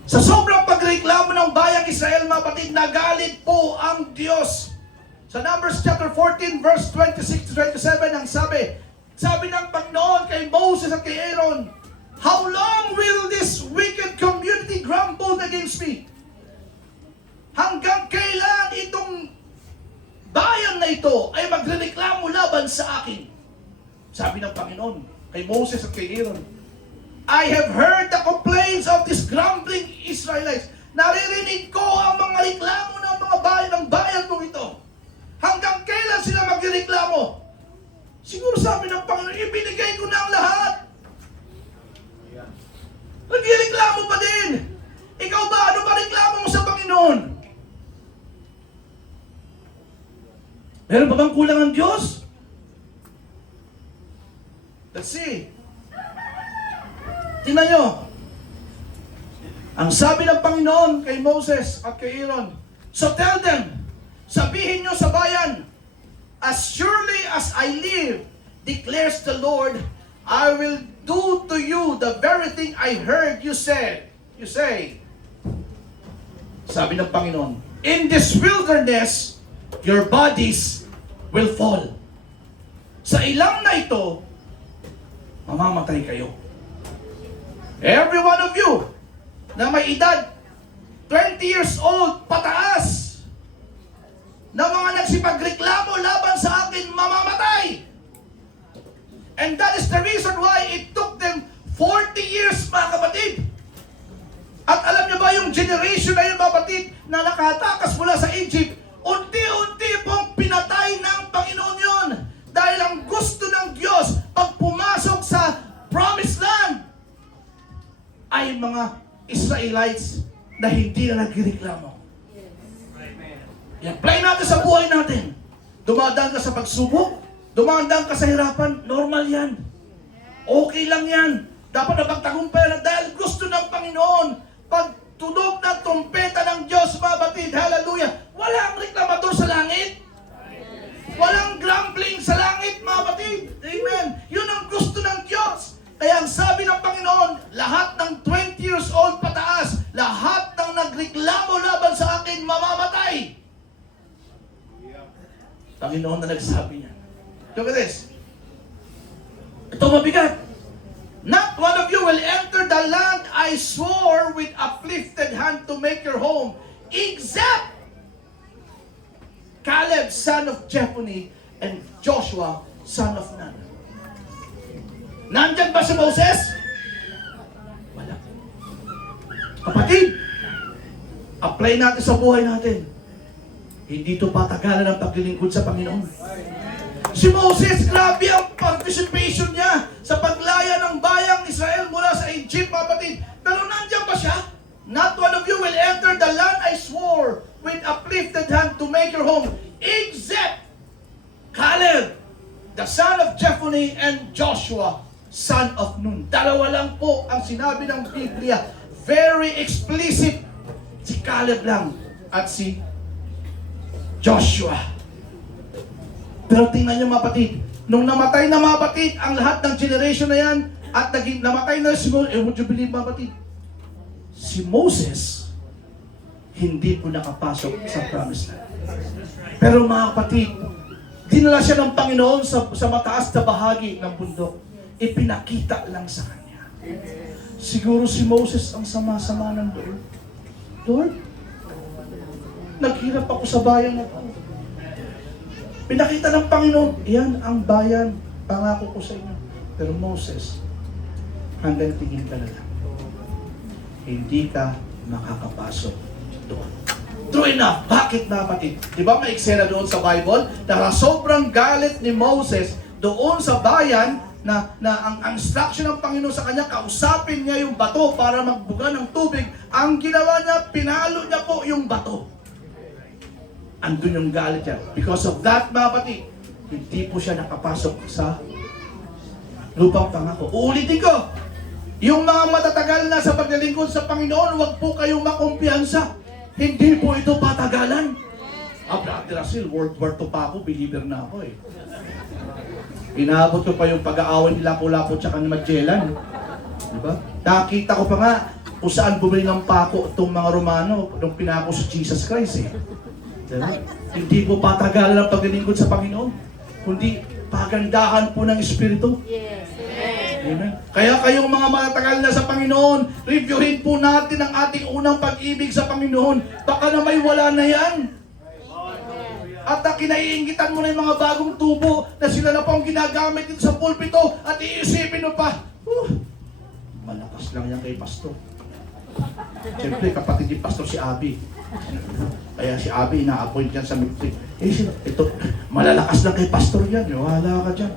Sa sobrang pagreklamo ng bayang Israel, mga kapatid, nagalit po ang Diyos. Sa Numbers chapter 14, verse 26 to 27, ang sabi ng Panginoon kay Moses at kay Aaron, how long will this wicked community grumble against me? Hanggang kailan itong bayan na ito ay magreklamo laban sa akin? Sabi ng Panginoon kay Moses at kay Aaron, I have heard the complaints of these grumbling Israelites. Naririnig ko ang mga reklamo ng mga bayan ng bayan kong ito. Hanggang kailan sila magreklamo? Siguro sabi ng Panginoon, ibinigay ko na ang lahat. Nagreklamo pa din. Ikaw ba, ano ba reklamo mo sa Panginoon? Meron pa bang kulang ang Diyos? Let's see. Tingnan nyo. Ang sabi ng Panginoon kay Moses at kay Aaron, so tell them, sabihin nyo sa bayan, as surely as I live, declares the Lord, I will do to you the very thing I heard you say. Sabi ng Panginoon, in this wilderness, your bodies will fall. Sa ilang na ito, mamamatay kayo. Every one of you na may edad 20 years old pataas, na mga nagsipagreklamo laban sa akin, mamamatay. And that is the reason why it took them 40 years, mga kapatid. At alam niyo ba yung generation na yun, mga kapatid, na nakatakas mula sa Egypt, unti-unti pong pinatay ng Panginoon yun. Dahil ang gusto ng Diyos, pag pumasok sa promised land, ay mga Israelites na hindi na nagreklamo. I-apply natin sa buhay natin. Dumadaan ka sa pagsubok, dumadaan ka sa hirapan, normal yan. Okay lang yan. Dapat na pagtagumpay na dahil gusto ng Panginoon. Pag tunog ng trumpeta ng Diyos, mga batid, hallelujah, walang reklamador sa langit. Walang grumbling sa langit, mga batid. Amen. Yun ang gusto ng Diyos. Kaya ang sabi ng Panginoon, lahat ng 20 years old pataas, lahat ng nagreklamo laban sa akin, mamamatay. Panginoon na nagsabi niya. Look at this. Ito mabigat. Not one of you will enter the land I swore with uplifted hand to make your home, except Caleb, son of Jephunneh, and Joshua, son of Nun. Nandyan ba si Moses? Wala. Kapatid, apply natin sa buhay natin. Hindi ito patagalan ang paglilingkod sa Panginoon. Si Moses, grabe ang participation niya sa paglaya ng bayang Israel mula sa Egypt, kapatid. Pero nandiyan ba siya? Not one of you will enter the land I swore with uplifted hand to make your home, except Caleb, the son of Jephunneh, and Joshua, son of Nun. Dalawa lang po ang sinabi ng Biblia. Very explicit. Si Caleb lang at si Joshua. Pero tingnan niyo mga kapatid, nung namatay na mga kapatid, ang lahat ng generation na yan, at namatay na si Moses, would you believe mga kapatid? Si Moses, hindi po nakapasok sa promised land. Pero mga kapatid, dinala siya ng Panginoon sa mataas na bahagi ng bundok. Ipinakita lang sa kanya. Siguro si Moses ang sama-sama ng Lord. Lord, naghirap ako sa bayan na ito. Pinakita ng Panginoon, yan ang bayan, pangako ko sa inyo. Pero Moses, hanggang tingin ka na lang. Hindi ka makakapasok doon. True enough. Bakit na kapatid? Di ba may eksena doon sa Bible? Na sobrang galit ni Moses doon sa bayan na ang instruction ng Panginoon sa kanya, kausapin niya yung bato para magbuga ng tubig. Ang ginawa niya, pinalo niya po yung bato. Andun yung galit niya. Because of that, mga kapatid, hindi po siya nakapasok sa lupang pangako. Uulitin ko, yung mga matatagal na sa paglilingkod sa Panginoon, huwag po kayong makumpiyansa. Hindi po ito patagalan. Brother Russell, World War II pa ako, believer na ako eh. Inaabot ko pa yung pag-aaway nila Lapu-Lapu tsaka ni Magellan. Diba? Nakita ko pa nga kung saan bumili ng pako itong mga Romano nung pinako si Jesus Christ eh. Diba? Hindi po patagalan ang paglilingkod sa Panginoon, kundi pagandahan po ng Espiritu. Yes. Amen. Kaya kayong mga matatagal na sa Panginoon, reviewin po natin ang ating unang pag-ibig sa Panginoon. Baka na may wala na yan. At kinaiingitan mo na yung mga bagong tubo na sila na po ang ginagamit dito sa pulpito at iisipin mo pa, malakas lang yan kay Pastor. Siyempre, kapatid ni Pastor si Abby. Kaya si Abby ina-appoint yan sa ministry. Ito, malalakas lang kay Pastor yan. Wala ka dyan.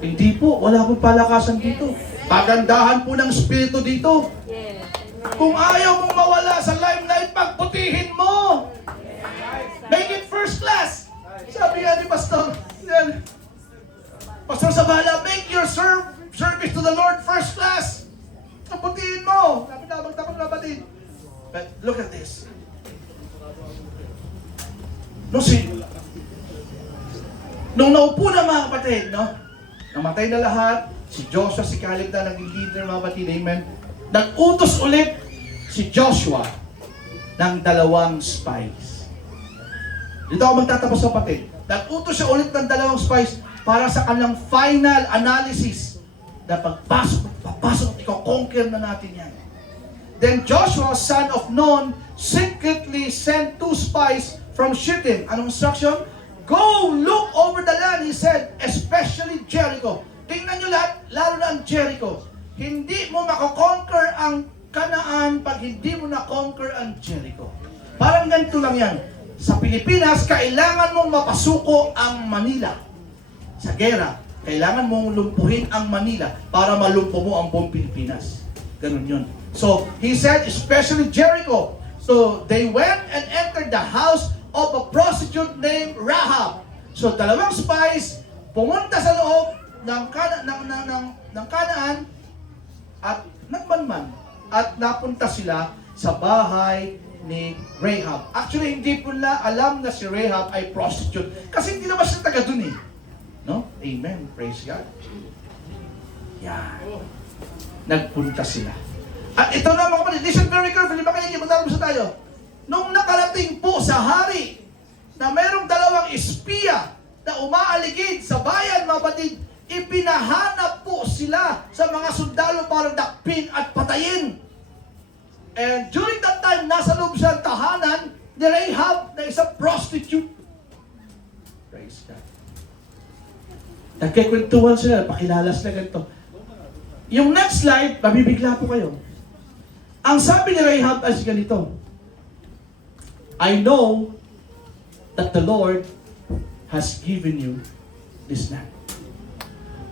Hindi po, wala pong palakasan dito. Pagandahan po ng Espiritu dito. Yes. Kung ayaw mong mawala sa limelight, pagputihin mo. Make it first class. Sabi nga ni Pastor, Pastor Sabala, make your service to the Lord first class. Pagputihin mo. Sabi na, magtapos na batid. But look at this. Nung naupo na mga kapatid, no? Namatay na lahat, si Joshua, si Caleb na naging leader, mga kapatid, amen. Nag-utos ulit si Joshua ng 2 spies. Dito ako magtatapos sa kapatid. Nag-utos siya ulit ng 2 spies para sa kanilang final analysis na papasok, ikaw-conquer na natin yan. Then Joshua, son of Nun, secretly sent 2 spies from Shittim. Anong instruction? Go look over the land, he said, especially Jericho. Tingnan nyo lahat, lalo na ang Jericho. Hindi mo mako-conquer ang Kanaan pag hindi mo na-conquer ang Jericho. Parang ganito lang yan. Sa Pilipinas, kailangan mong mapasuko ang Manila. Sa gera, kailangan mong lumpuhin ang Manila para malumpo mo ang buong Pilipinas. Ganun yun. So, he said, especially Jericho. So, they went and entered the house of a prostitute named Rahab. So, 2 spies pumunta sa loob ng Kanaan at nagmanman at napunta sila sa bahay ni Rahab. Actually, hindi po na alam na si Rahab ay prostitute kasi hindi naman siya taga dun eh. No? Amen. Praise God. Yan. Nagpunta sila. At ito na mga kapatid, listen very carefully, makinig, magtatapos tayo. Nung nakarating po sa hari na mayroong 2 espiya na umaaligid sa bayan, mga kapatid, ipinahanap po sila sa mga sundalo para dakpin at patayin. And during that time, nasa loob siya ng tahanan ni Rahab na isang prostitute. Praise God. Nagkikwentuhan sila, pakilalas na ganito. Yung next slide, mabibigla po kayo. Ang sabi ni Rahab ay ganito, I know that the Lord has given you this land.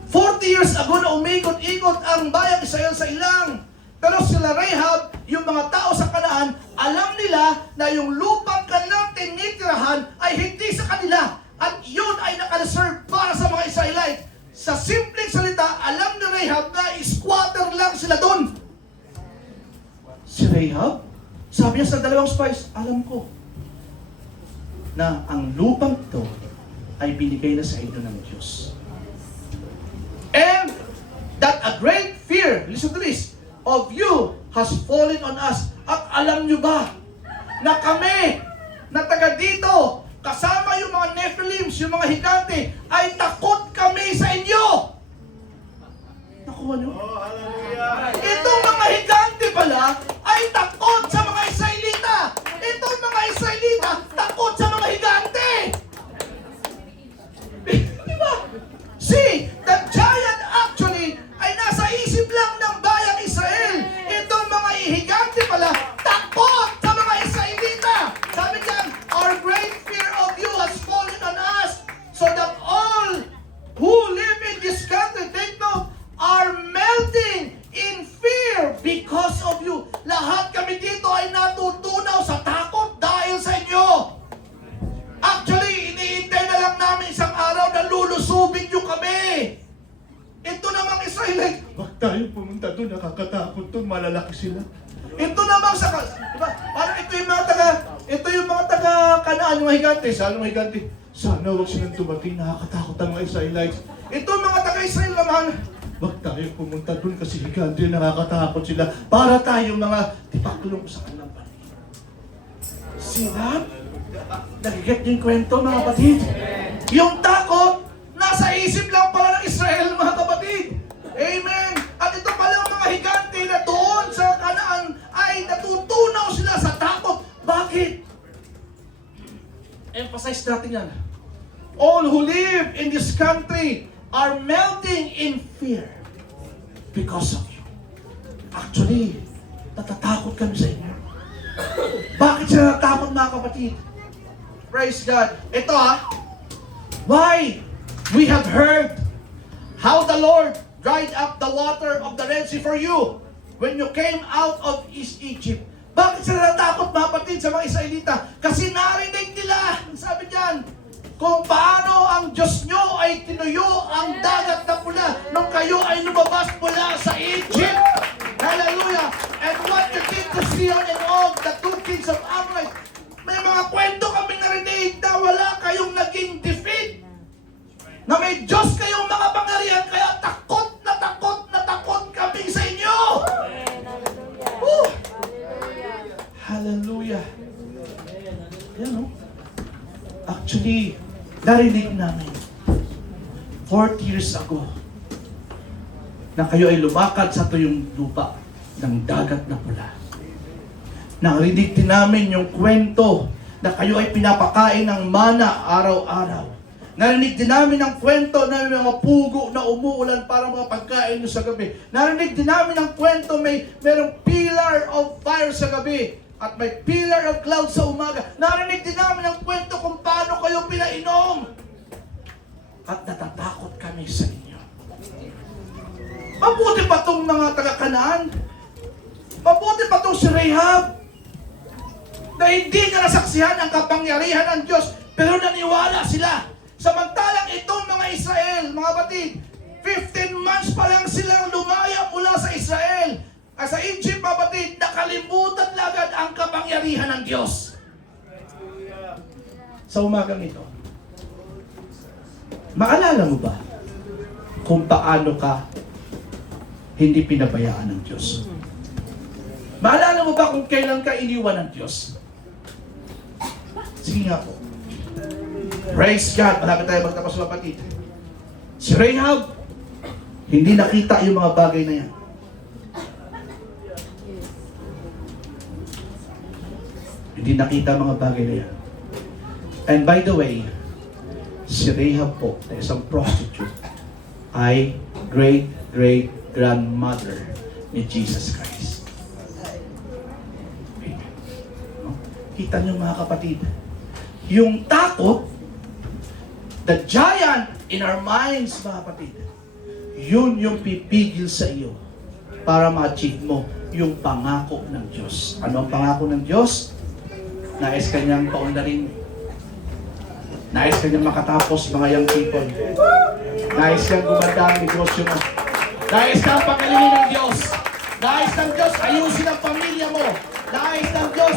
40 years ago na umikot-ikot ang bayang Israel sa ilang. Pero sila Rahab, yung mga tao sa Kanaan, alam nila na yung lupang kanilang tinitirahan ay hindi sa kanila. At yun ay nakareserve para sa mga Israelite. Sa simpleng salita, alam ni Rahab na squatter lang sila doon. Si Rahab, sabi niya sa dalawang spies, alam ko na ang lupang to ay binigay na sa inyo ng Diyos. And that a great fear, listen to this, of you has fallen on us. At alam nyo ba na kami, na taga dito, kasama yung mga Nephilims, yung mga higante, ay takot kami sa inyo. Nakuha nyo? Oh, hallelujah. Itong mga higante pala ay takot sa mga Israelita. Itong mga Israelita takot sa mga higante. Di ba? See, the giant actually ay nasa isip lang ng bayang Israel. Itong mga higante pala takot sa mga Israelita. Sabi niyan, our great fear of you has fallen on us, so that all who live in this country, take note, are melting in fear because of you. Lahat kami dito ay natutunaw sa takot dahil sa inyo. Actually, iniintay na lang namin isang araw na lulusubin nyo kami. Ito namang Israelite, wag tayo pumunta doon, nakakatakot doon, malalaki sila. Ito namang diba? Parang ito yung mga taga Kanaan, yung higante. Sana mga higante, sana wag silang dumating, nakakatakot ang mga Israelites. Ito mga taga Israel naman, wag tayo pumunta doon kasi higante, nakakatakot sila. Para tayo mga tipaklong sa kanilang paligid. Sila? Nagiget yung kwento, mga kapatid. Yung takot, nasa isip lang pala ng Israel, mga kapatid. Amen. At ito pala mga higante na doon sa Kanaan ay natutunaw sila sa takot. Bakit? Emphasize natin yan. All who live in this country are melting in fear because of you. Actually, natatakot kami sa inyo. Bakit sila natatakot, mga kapatid? Praise God. Ito why we have heard how the Lord dried up the water of the Red Sea for you when you came out of East Egypt. Bakit sila natakot, mga kapatid, sa mga Israelita? Kasi narinig nila, sabi diyan, kung paano ang Diyos nyo ay tinuyo ang dagat na pula nung kayo ay lumabas mula sa Egypt. Hallelujah! And what you did to Sihon and Og, the two kings of Amorite, may mga kwento kami narinig na wala kayong naging defeat. Na may Diyos kayong mga pangyarihan, kaya takot na takot kami sa inyo. Woo! Hallelujah. Yan o. Actually, narinig namin 40 years ago na kayo ay lumakad sa tuyong lupa ng dagat na pula. Narinig din namin yung kwento na kayo ay pinapakain ng mana araw-araw. Narinig din namin ang kwento na may mga pugo na umuulan para mga pagkain nyo sa gabi. Narinig din namin ang kwento merong pillar of fire sa gabi at may pillar of cloud sa umaga. Narinig din namin ang kwento kung paano kayo pinainom. At natatakot kami sa inyo. Mabuti pa itong mga taga-Kanaan. Mabuti pa itong si Rahab na hindi niya nasaksihan ang kapangyarihan ng Diyos, pero naniwala sila. Samantalang itong mga Israel, mga batid, 15 months pa lang silang lumaya mula sa Israel. Sa Egypt, mga batid, nakalimutan lagad ang kapangyarihan ng Diyos. Sa umagang ito, maalala mo ba kung paano ka hindi pinabayaan ng Diyos? Maalala mo ba kung kailan ka iniwan ng Diyos? Sige nga po. Praise God. Malapit tayo magtapos, mga kapatid. Si Rahab, Hindi nakita yung mga bagay na yan. Hindi nakita mga bagay na yan. And by the way, si Rahab po, na isang prostitute, ay great-great-grandmother ni Jesus Christ. Amen. No? Kita niyo mga kapatid, yung takot, the giant in our minds, mga kapatid, yun yung pipigil sa iyo para ma-achieve mo yung pangako ng Diyos. Ano ang pangako ng Diyos? Nais kanyang paunlarin. Nais kanyang makatapos mga young people. Nais kang gumanda ang negosyo mo. Nais kang pagalingin ng Diyos. Nais ng Diyos ayusin ang pamilya mo. Nais ng Diyos